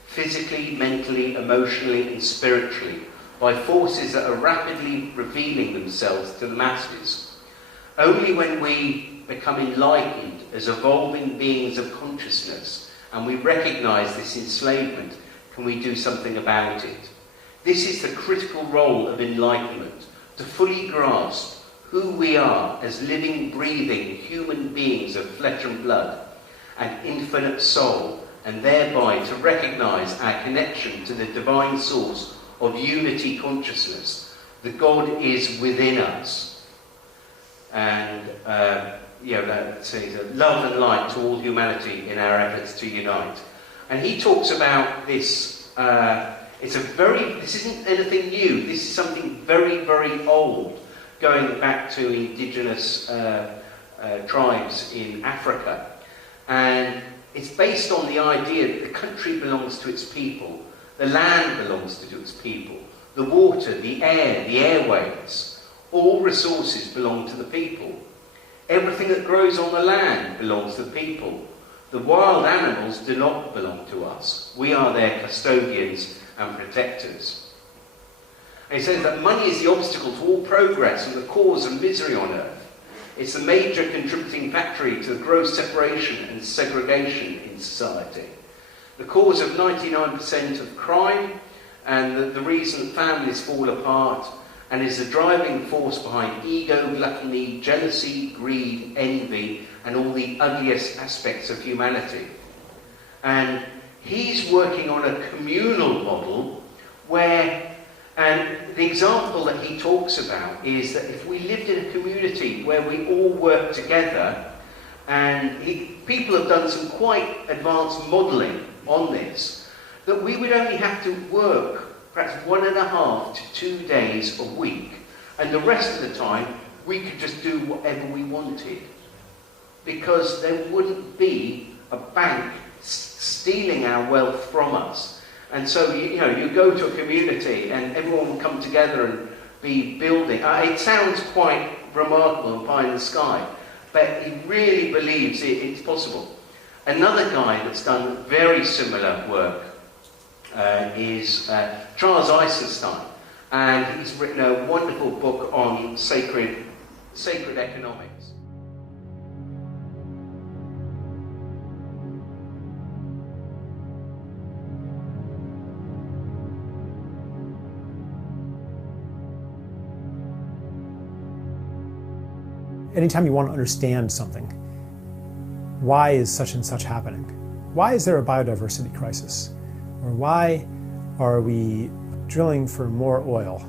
physically, mentally, emotionally, and spiritually, by forces that are rapidly revealing themselves to the masses. Only when we become enlightened as evolving beings of consciousness, and we recognize this enslavement, can we do something about it. This is the critical role of enlightenment, to fully grasp who we are as living, breathing human beings of flesh and blood and infinite soul, and thereby to recognise our connection to the divine source of unity consciousness, that God is within us. And let's say love and light to all humanity in our efforts to unite. And he talks about this. This isn't anything new. This is something very, very old, going back to indigenous tribes in Africa. And it's based on the idea that the country belongs to its people, the land belongs to its people, the water, the air, the airways, all resources belong to the people. Everything that grows on the land belongs to the people. The wild animals do not belong to us. We are their custodians and protectors. And he says that money is the obstacle to all progress and the cause of misery on earth. It's the major contributing factor to the gross separation and segregation in society. The cause of 99% of crime, and the reason families fall apart, and is the driving force behind ego, gluttony, jealousy, greed, envy, and all the ugliest aspects of humanity. And he's working on a communal model where, and the example that he talks about is that if we lived in a community where we all work together, and people have done some quite advanced modelling on this, that we would only have to work perhaps 1.5 to 2 days a week, and the rest of the time we could just do whatever we wanted, because there wouldn't be a bank stealing our wealth from us. And so you go to a community and everyone will come together and be building. It sounds quite remarkable and pie in the sky, but he really believes it's possible. Another guy that's done very similar work is Charles Eisenstein, and he's written a wonderful book on sacred economics. Anytime you want to understand something, why is such and such happening? Why is there a biodiversity crisis? Or why are we drilling for more oil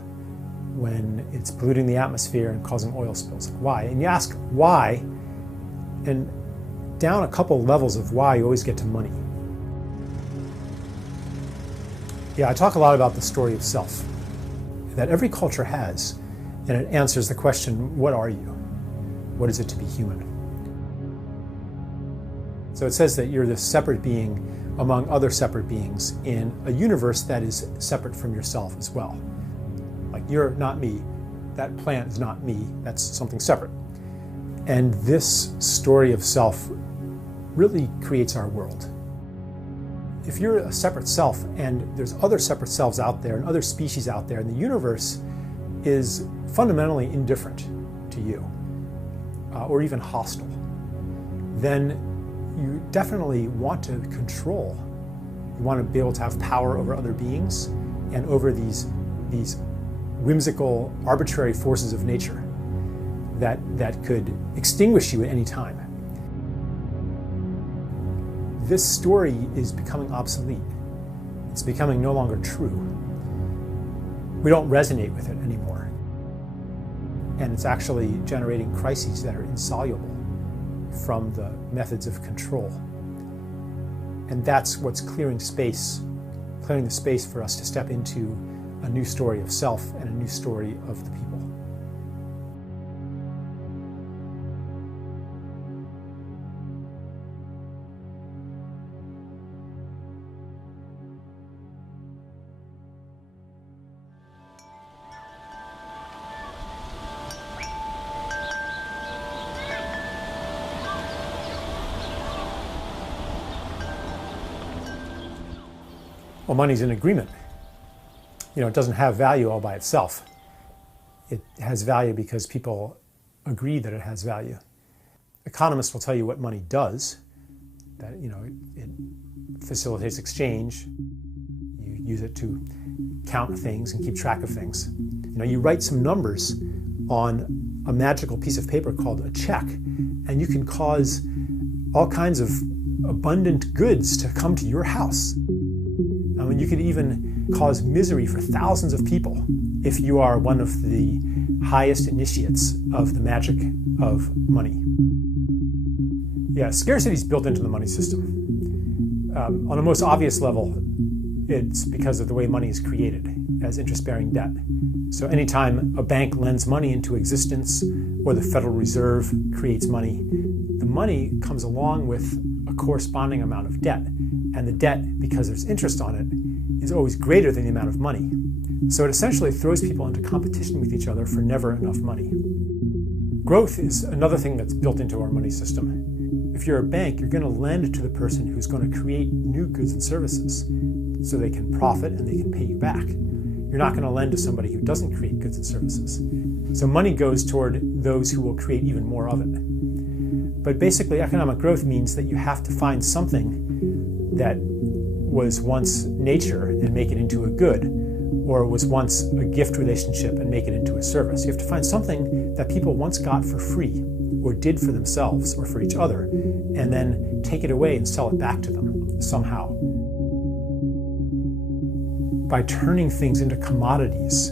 when it's polluting the atmosphere and causing oil spills? Like, why? And you ask why, and down a couple levels of why, you always get to money. Yeah, I talk a lot about the story of self that every culture has, and it answers the question, what are you? What is it to be human? So it says that you're this separate being among other separate beings in a universe that is separate from yourself as well. Like, you're not me, that plant is not me, that's something separate. And this story of self really creates our world. If you're a separate self and there's other separate selves out there and other species out there, and the universe is fundamentally indifferent to you, or even hostile, then you definitely want to control. You want to be able to have power over other beings and over these whimsical, arbitrary forces of nature that could extinguish you at any time. This story is becoming obsolete. It's becoming no longer true. We don't resonate with it anymore. And it's actually generating crises that are insoluble from the methods of control. And that's what's clearing the space for us to step into a new story of self and a new story of the people. Well, money's an agreement. It doesn't have value all by itself. It has value because people agree that it has value. Economists will tell you what money does, that it facilitates exchange. You use it to count things and keep track of things. You write some numbers on a magical piece of paper called a check, and you can cause all kinds of abundant goods to come to your house. I mean, you could even cause misery for thousands of people if you are one of the highest initiates of the magic of money. Yeah, scarcity is built into the money system. On a most obvious level, it's because of the way money is created as interest-bearing debt. So anytime a bank lends money into existence or the Federal Reserve creates money, the money comes along with a corresponding amount of debt. And the debt, because there's interest on it, is always greater than the amount of money. So it essentially throws people into competition with each other for never enough money. Growth is another thing that's built into our money system. If you're a bank, you're going to lend to the person who's going to create new goods and services so they can profit and they can pay you back. You're not going to lend to somebody who doesn't create goods and services. So money goes toward those who will create even more of it. But basically, economic growth means that you have to find something that was once nature and make it into a good, or was once a gift relationship and make it into a service. You have to find something that people once got for free, or did for themselves or for each other, and then take it away and sell it back to them somehow. By turning things into commodities,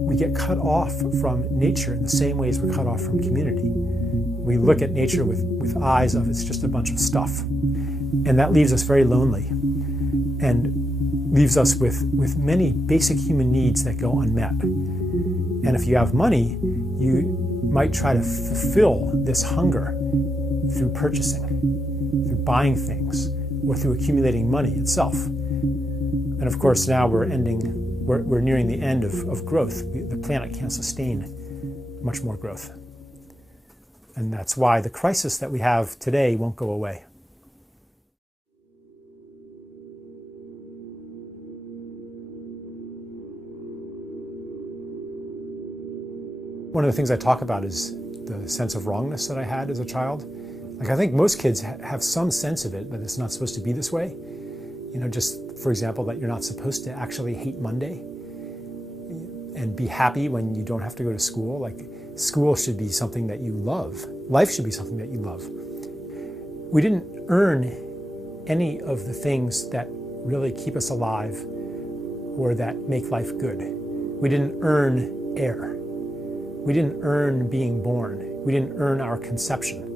we get cut off from nature in the same ways we're cut off from community. We look at nature with eyes of it's just a bunch of stuff. And that leaves us very lonely and leaves us with many basic human needs that go unmet. And if you have money, you might try to fulfill this hunger through purchasing, through buying things, or through accumulating money itself. And of course, now we're nearing the end of growth. The planet can't sustain much more growth. And that's why the crisis that we have today won't go away. One of the things I talk about is the sense of wrongness that I had as a child. Like, I think most kids have some sense of it, that it's not supposed to be this way. You know, just for example, that you're not supposed to actually hate Monday and be happy when you don't have to go to school. Like, school should be something that you love. Life should be something that you love. We didn't earn any of the things that really keep us alive or that make life good. We didn't earn air. We didn't earn being born. We didn't earn our conception.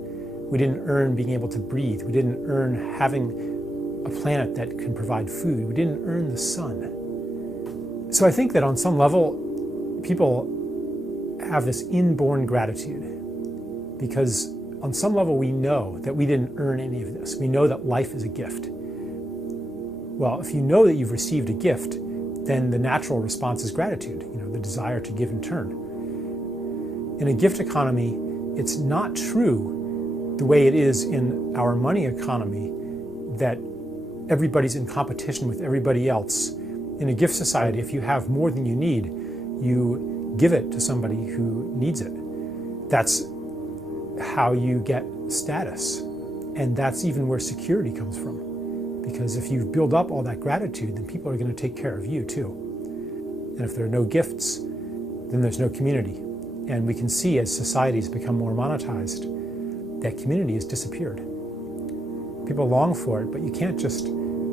We didn't earn being able to breathe. We didn't earn having a planet that can provide food. We didn't earn the sun. So I think that on some level, people have this inborn gratitude because on some level we know that we didn't earn any of this. We know that life is a gift. Well, if you know that you've received a gift, then the natural response is gratitude, you know, the desire to give in turn. In a gift economy, it's not true the way it is in our money economy that everybody's in competition with everybody else. In a gift society, if you have more than you need, you give it to somebody who needs it. That's how you get status. And that's even where security comes from. Because if you build up all that gratitude, then people are going to take care of you too. And if there are no gifts, then there's no community. And we can see as societies become more monetized, that community has disappeared. People long for it, but you can't just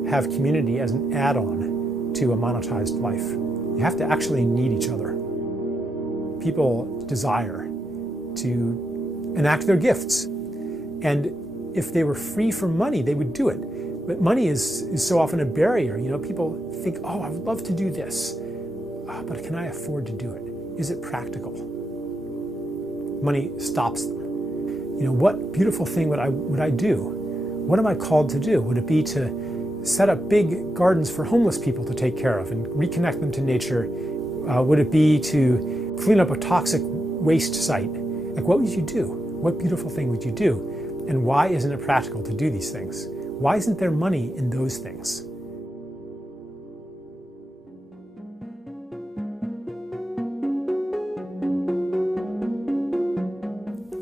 have community as an add-on to a monetized life. You have to actually need each other. People desire to enact their gifts. And if they were free from money, they would do it. But money is so often a barrier. You know, people think, oh, I would love to do this, but can I afford to do it? Is it practical? Money stops them. You know, what beautiful thing would I do? What am I called to do? Would it be to set up big gardens for homeless people to take care of and reconnect them to nature? Would it be to clean up a toxic waste site? Like, what would you do? What beautiful thing would you do? And why isn't it practical to do these things? Why isn't there money in those things?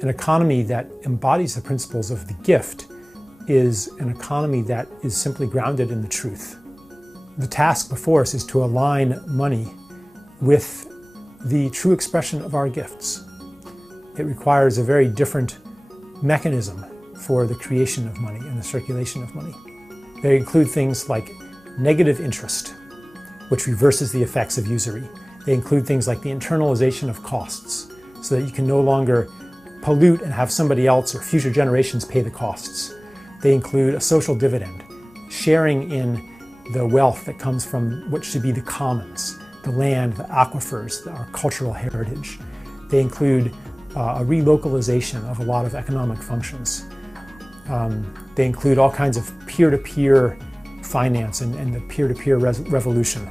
An economy that embodies the principles of the gift is an economy that is simply grounded in the truth. The task before us is to align money with the true expression of our gifts. It requires a very different mechanism for the creation of money and the circulation of money. They include things like negative interest, which reverses the effects of usury. They include things like the internalization of costs, so that you can no longer pollute and have somebody else or future generations pay the costs. They include a social dividend, sharing in the wealth that comes from what should be the commons, the land, the aquifers, our cultural heritage. They include a relocalization of a lot of economic functions. They include all kinds of peer-to-peer finance and the peer-to-peer revolution.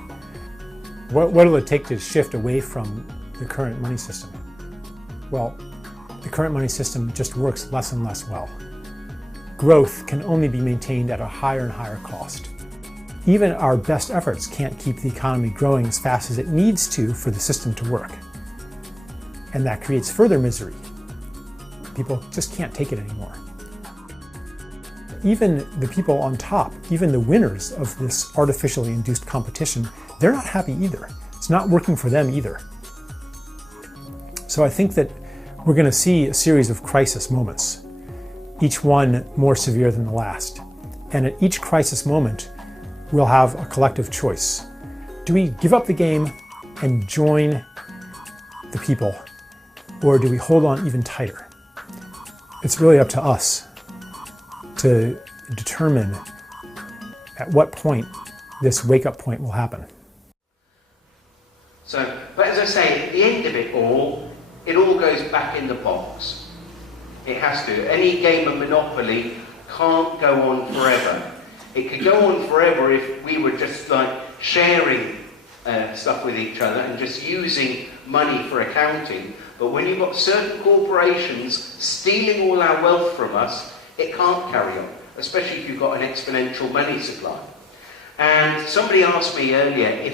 What will it take to shift away from the current money system? Well, the current money system just works less and less well. Growth can only be maintained at a higher and higher cost. Even our best efforts can't keep the economy growing as fast as it needs to for the system to work. And that creates further misery. People just can't take it anymore. Even the people on top, even the winners of this artificially induced competition, they're not happy either. It's not working for them either. So I think that we're going to see a series of crisis moments, each one more severe than the last. And at each crisis moment, we'll have a collective choice. Do we give up the game and join the people, or do we hold on even tighter? It's really up to us to determine at what point this wake-up point will happen. So, but as I say, at the end of it all goes back in the box. It has to. Any game of Monopoly can't go on forever. It could go on forever if we were just like sharing stuff with each other and just using money for accounting. But when you've got certain corporations stealing all our wealth from us, it can't carry on, especially if you've got an exponential money supply. And somebody asked me earlier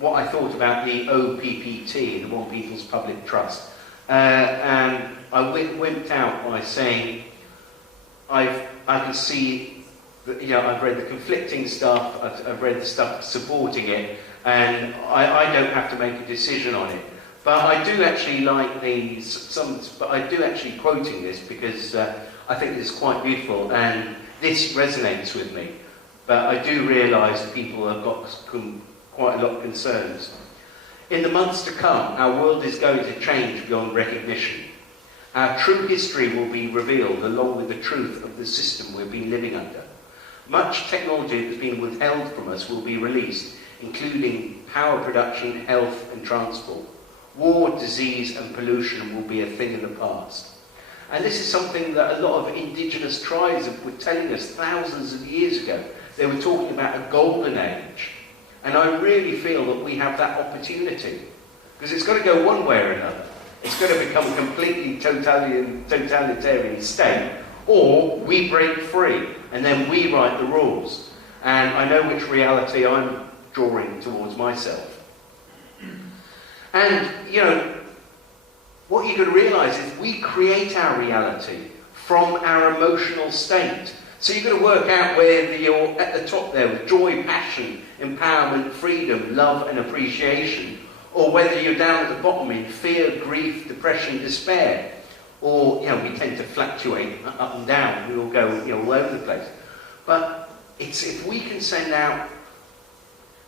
what I thought about the OPPT, the One People's Public Trust. And I wimped out by saying I can see that, I've read the conflicting stuff, I've read the stuff supporting it, and I don't have to make a decision on it. But I do actually like but I do actually quoting this because I think it's quite beautiful and this resonates with me. But I do realise people have got quite a lot of concerns. In the months to come, our world is going to change beyond recognition. Our true history will be revealed along with the truth of the system we've been living under. Much technology that has been withheld from us will be released, including power production, health and transport. War, disease and pollution will be a thing of the past. And this is something that a lot of indigenous tribes were telling us thousands of years ago. They were talking about a golden age. And I really feel that we have that opportunity. Because it's got to go one way or another. It's got to become a completely totalitarian state, or we break free and then we write the rules. And I know which reality I'm drawing towards myself. And, what you've got to realise is we create our reality from our emotional state. So you've got to work out whether you're at the top there with joy, passion, empowerment, freedom, love and appreciation, or whether you're down at the bottom in fear, grief, depression, despair. Or, we tend to fluctuate up and down. We all go, all over the place. But it's if we can send out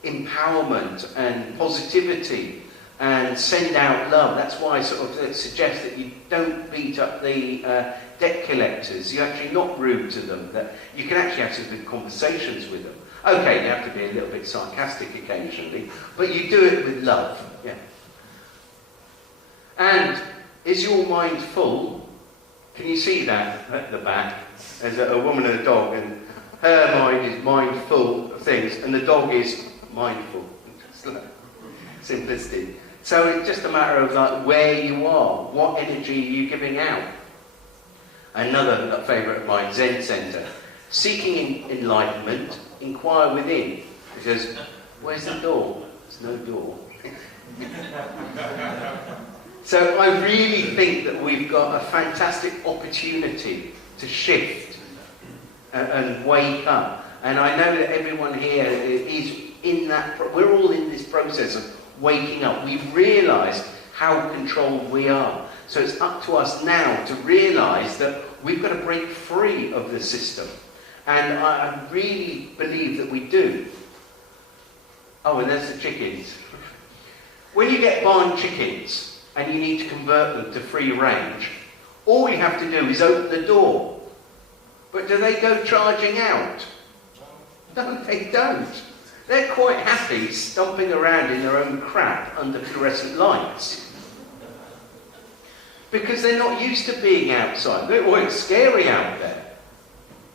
empowerment and positivity and send out love. That's why I sort of suggest that you don't beat up the debt collectors. You're actually not rude to them. That you can actually have some good conversations with them. Okay, you have to be a little bit sarcastic occasionally, but you do it with love. Yeah. And is your mind full? Can you see that at the back? There's a woman and a dog, and her mind is mindful of things, and the dog is mindful. Simplicity. So it's just a matter of like where you are, what energy are you giving out. Another favourite of mine, Zen Centre. Seeking enlightenment, inquire within. Because where's the door? There's no door. So I really think that we've got a fantastic opportunity to shift and wake up. And I know that everyone here is in that, we're all in this process of waking up. We've realised how controlled we are. So it's up to us now to realise that we've got to break free of the system. And I really believe that we do. Oh, and there's the chickens. When you get barn chickens and you need to convert them to free range, all you have to do is open the door. But do they go charging out? No, they don't. They're quite happy stomping around in their own crap under fluorescent lights. Because they're not used to being outside. Well, it's scary out there.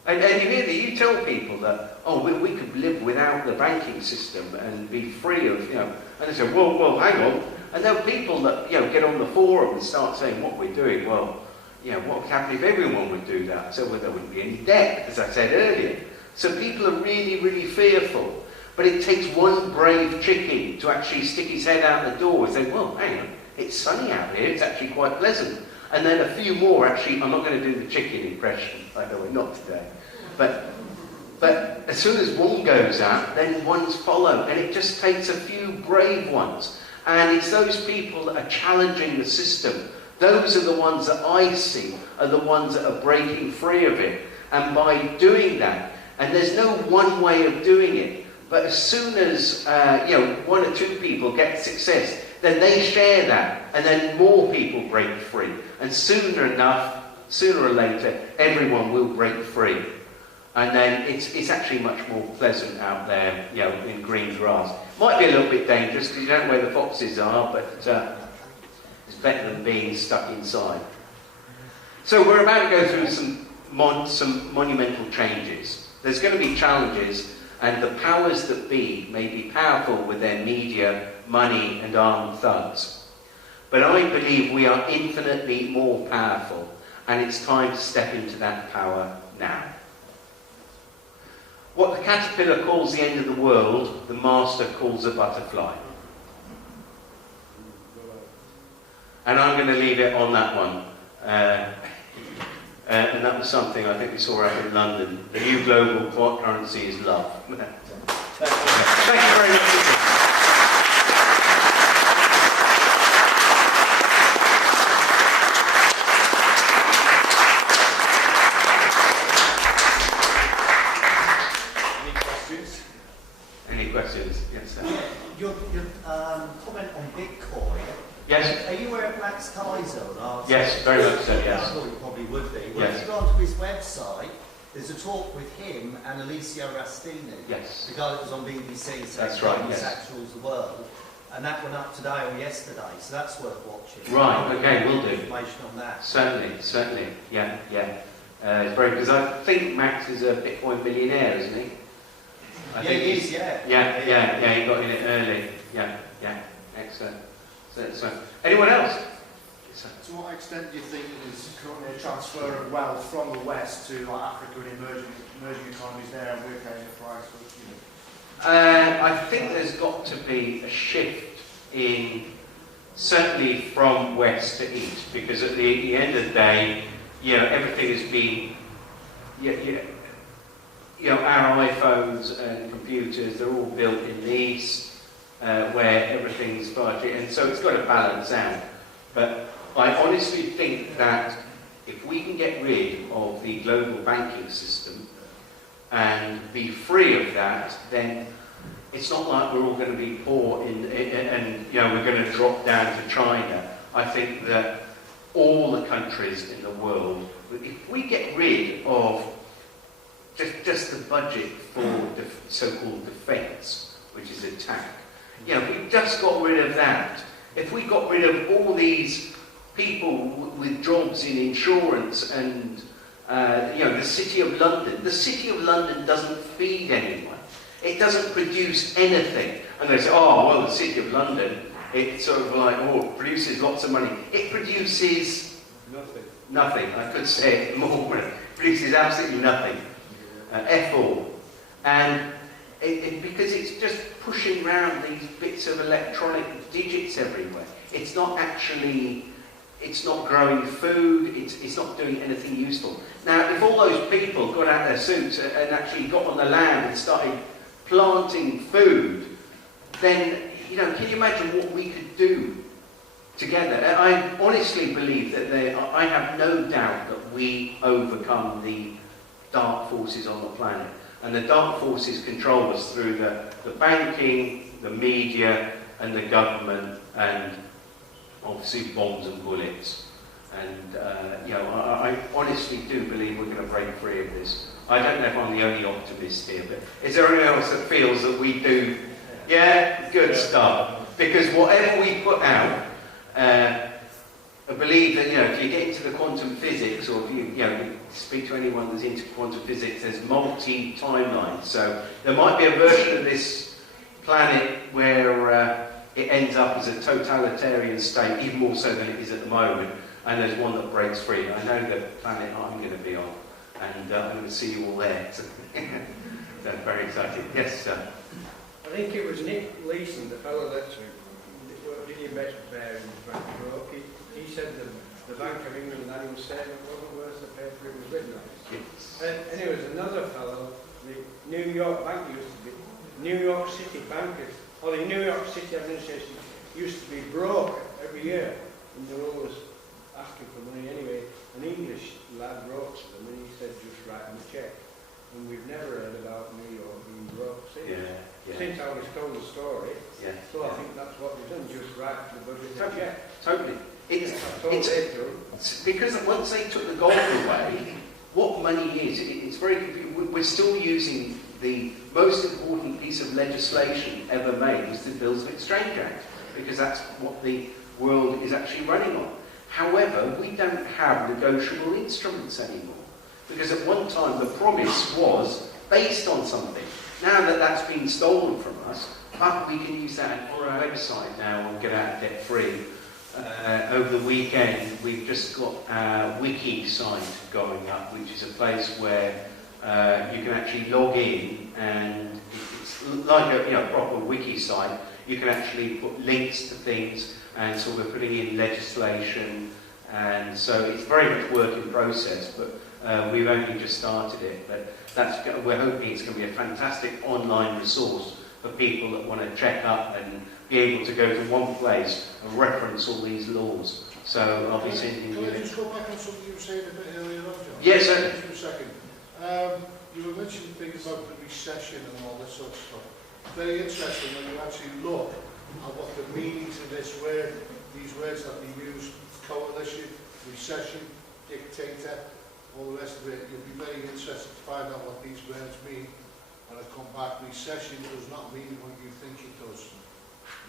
And you hear that you tell people that, oh, we could live without the banking system and be free of, and they say, well, hang on. And there are people that, get on the forum and start saying what we're doing. Well, what would happen if everyone would do that? So there wouldn't be any debt, as I said earlier. So people are really, really fearful. But it takes one brave chicken to actually stick his head out the door and say, well, hang on, it's sunny out here, it's actually quite pleasant. And then a few more, actually, I'm not going to do the chicken impression, I know we're not today. But as soon as one goes out, then ones follow. And it just takes a few brave ones. And it's those people that are challenging the system. Those are the ones that I see are the ones that are breaking free of it. And by doing that, and there's no one way of doing it, but as soon as, one or two people get success, then they share that, and then more people break free. And sooner or later, everyone will break free. And then it's actually much more pleasant out there, in green grass. Might be a little bit dangerous because you don't know where the foxes are, but it's better than being stuck inside. So we're about to go through some monumental changes. There's going to be challenges. And the powers that be may be powerful with their media, money and armed thugs. But I believe we are infinitely more powerful, and it's time to step into that power now. What the caterpillar calls the end of the world, the master calls a butterfly. And I'm going to leave it on that one. And that was something I think we saw out in London. The new global currency is love. Thank you very much. Any questions? Yes, sir. Your comment on Bitcoin. Yes. Are you aware of Max Kaiser? Yes, very much so, yes. I thought you probably would be. Well, yes. if you go onto his website, there's a talk with him and Alicia Rastini. Yes. The guy that was on BBC saying that's right, yes. Sex rules the world. And that went up today or yesterday, so that's worth watching. Right, okay, we'll do. Information on that. Certainly, yeah. It's very, because I think Max is a Bitcoin billionaire, isn't he? I think he is, yeah. Yeah, he got in it early. Yeah, excellent. So, anyone else? To what extent do you think there's currently a transfer of wealth from the West to Africa and emerging economies there, and we're paying the price for I think there's got to be a shift in, certainly from West to East, because at the end of the day, everything has been, our iPhones and computers, they're all built in the East. Where everything's budget, and so it's got to balance out. But I honestly think that if we can get rid of the global banking system and be free of that, then it's not like we're all going to be poor and we're going to drop down to China. I think that all the countries in the world, if we get rid of just the budget for the so-called defence, which is attack. We just got rid of that. If we got rid of all these people with jobs in insurance and, the City of London doesn't feed anyone. It doesn't produce anything. And they say, oh, well, the City of London, it's sort of like, it produces lots of money. It produces nothing. I could say it more, but it produces absolutely nothing. F all. And because it's just pushing around these bits of electronic digits everywhere. It's not growing food, it's not doing anything useful. Now, if all those people got out their suits and actually got on the land and started planting food, then, can you imagine what we could do together. And I honestly believe that I have no doubt that we overcome the dark forces on the planet. And the dark forces control us through the banking, the media, and the government, and obviously bombs and bullets. And I honestly do believe we're going to break free of this. I don't know if I'm the only optimist here, but is there anyone else that feels that we do? Yeah, good stuff. Because whatever we put out, I believe that if you get into the quantum physics, or if you speak to anyone that's into quantum physics, there's multi-timelines. So there might be a version of this planet where it ends up as a totalitarian state, even more so than it is at the moment, and there's one that breaks free. I know the planet I'm going to be on, and I'm going to see you all there. So very excited. Yes, sir. I think it was Nick Leeson, the fellow that did the investment there in Frank Broke. He said the Bank of England annual statement wasn't worth the paper it was written on. Yes. And there was another fellow, the New York Bank used to be, New York City bankers, or the New York City administration used to be broke every year, and they were always asking for money anyway. An English lad wrote to them and he said, just write them a cheque. And we've never heard about New York being broke since. Yeah. Since I was told the story, so I think that's what we've done, just write the budget a cheque. Totally. It's because once they took the gold away, what money is, it's very confusing. We're still using the most important piece of legislation ever made was the Bills of Exchange Act, because that's what the world is actually running on. However, we don't have negotiable instruments anymore, because at one time the promise was based on something. Now that that's been stolen from us, but we can use that on our website now and get out debt free. Over the weekend, we've just got our wiki site going up, which is a place where you can actually log in, and it's like a proper wiki site. You can actually put links to things, and so we're putting in legislation, and so it's very much work in process, but we've only just started it. But we're hoping it's going to be a fantastic online resource for people that want to check up and be able to go to one place and reference all these laws. So I'll be sending you... Can I just go back on something you were saying a bit earlier on, John? Yes, sir. Just for a second. You were mentioning things about the recession and all this sort of stuff. Very interesting when you actually look at what the meanings of this word, these words that we use, coalition, recession, dictator, all the rest of it. You'll be very interested to find out what these words mean. When I come back, recession does not mean what you think it does.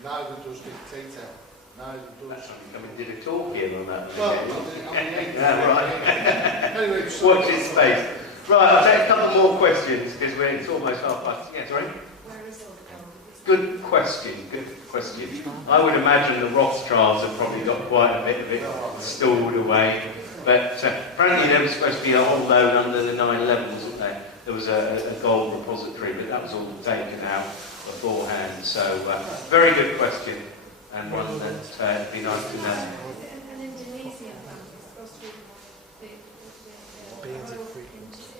Neither does dictator. Neither does... I mean, did a talk here on that? Well, right. Anyway, watch his space. Right, I'll take a couple more questions because it's almost half past. Yeah, sorry? Where is all the gold? Good question, good question. I would imagine the Rothschilds have probably got quite a bit of it stored away. But apparently there was supposed to be a whole load under the 9/11, wasn't there? There was a gold repository, but that was all taken out beforehand. So, very good question, and one that would be nice to know. An Indonesian bank is supposed to be the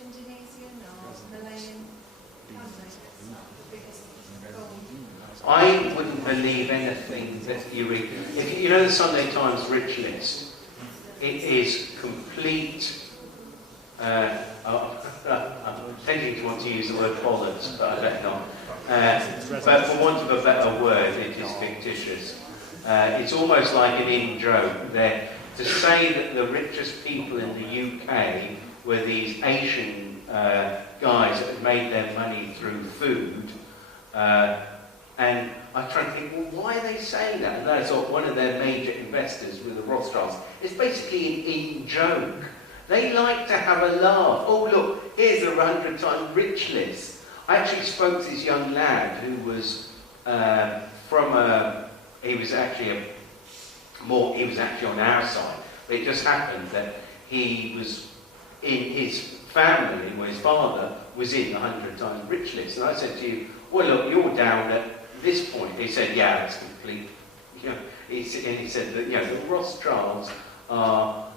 Indonesian or Malayan family, the biggest gold. I wouldn't believe anything that you read. If you know the Sunday Times rich list, it is complete. I'm tending to want to use the word bollocks, but I bet not. But for want of a better word, it is fictitious. It's almost like an in-joke. To say that the richest people in the UK were these Asian guys that had made their money through food, and I try to think, well, why are they saying that? And that's one of their major investors with the Rothschilds. It's basically an in-joke. They like to have a laugh. Oh, look, here's a 100-ton rich list. I actually spoke to this young lad who was he was actually on our side. But it just happened that he was in his family, where his father was in the 100-ton rich list. And I said to you, well, look, you're down at this point. He said, yeah, it's complete. And he said that, the Rothschilds are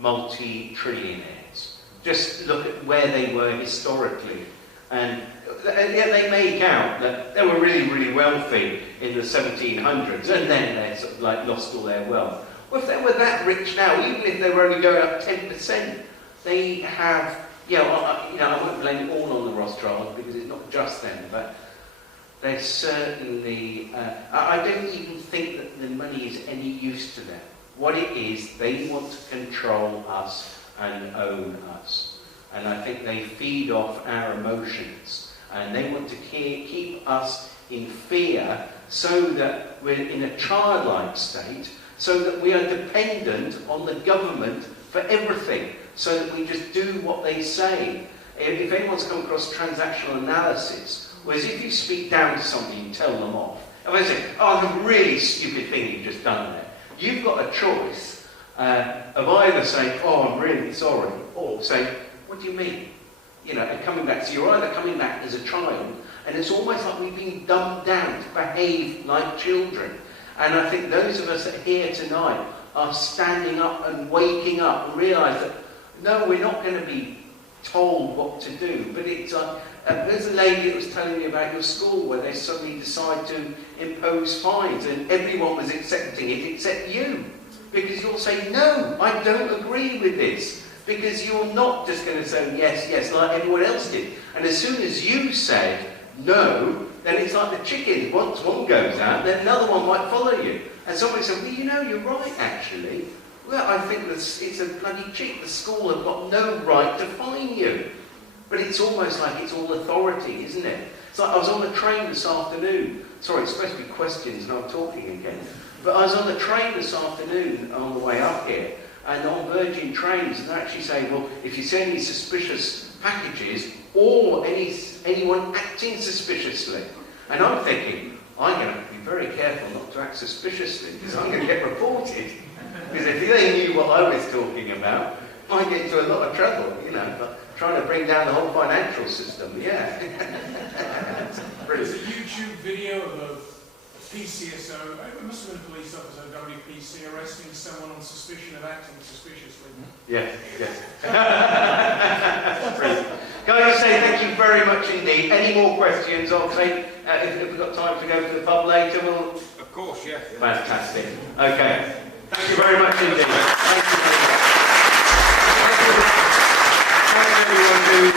multi-trillionaires. Just look at where they were historically. And yet they make out that they were really, really wealthy in the 1700s, and then they sort of like lost all their wealth. Well, if they were that rich now, even if they were only going up 10%, they have, I won't blame it all on the Rothschilds because it's not just them, but they're certainly, I don't even think that the money is any use to them. What it is, they want to control us and own us. And I think they feed off our emotions. And they want to keep us in fear so that we're in a childlike state, so that we are dependent on the government for everything, so that we just do what they say. If anyone's come across transactional analysis, whereas if you speak down to somebody and tell them off, if they say, oh, the really stupid thing you've just done there, you've got a choice of either saying, oh, I'm really sorry, or saying, what do you mean? And coming back. So you're either coming back as a child, and it's almost like we've been dumbed down to behave like children. And I think those of us that are here tonight are standing up and waking up and realise that, no, we're not going to be told what to do. But it's like, there's a lady that was telling me about your school where they suddenly decide to impose fines, and everyone was accepting it except you. Because you'll say, no, I don't agree with this. Because you're not just going to say yes, yes, like everyone else did. And as soon as you said no, then it's like the chicken. Once one goes out, then another one might follow you. And somebody said, well, you're right, actually. Well, I think it's a bloody cheat. The school have got no right to fine you. But it's almost like it's all authority, isn't it? It's like I was on the train this afternoon. Sorry, it's supposed to be questions and I'm talking again. But I was on the train this afternoon on the way up here. And on Virgin trains, they're actually saying, well, if you see any suspicious packages or anyone acting suspiciously. And I'm thinking, I'm going to be very careful not to act suspiciously because I'm going to get reported. Because if they knew what I was talking about, I might get into a lot of trouble, but trying to bring down the whole financial system, yeah. There's a YouTube video of a PCSO, it must have been a police officer, WPC, arresting someone on suspicion of acting suspiciously. Yes, yes. Can I just say thank you very much indeed. Any more questions? I'll take, if we've got time to go to the pub later, we'll... Of course, yeah. Fantastic. Okay. Thank you very much indeed. Thank you very much. Thank you everyone who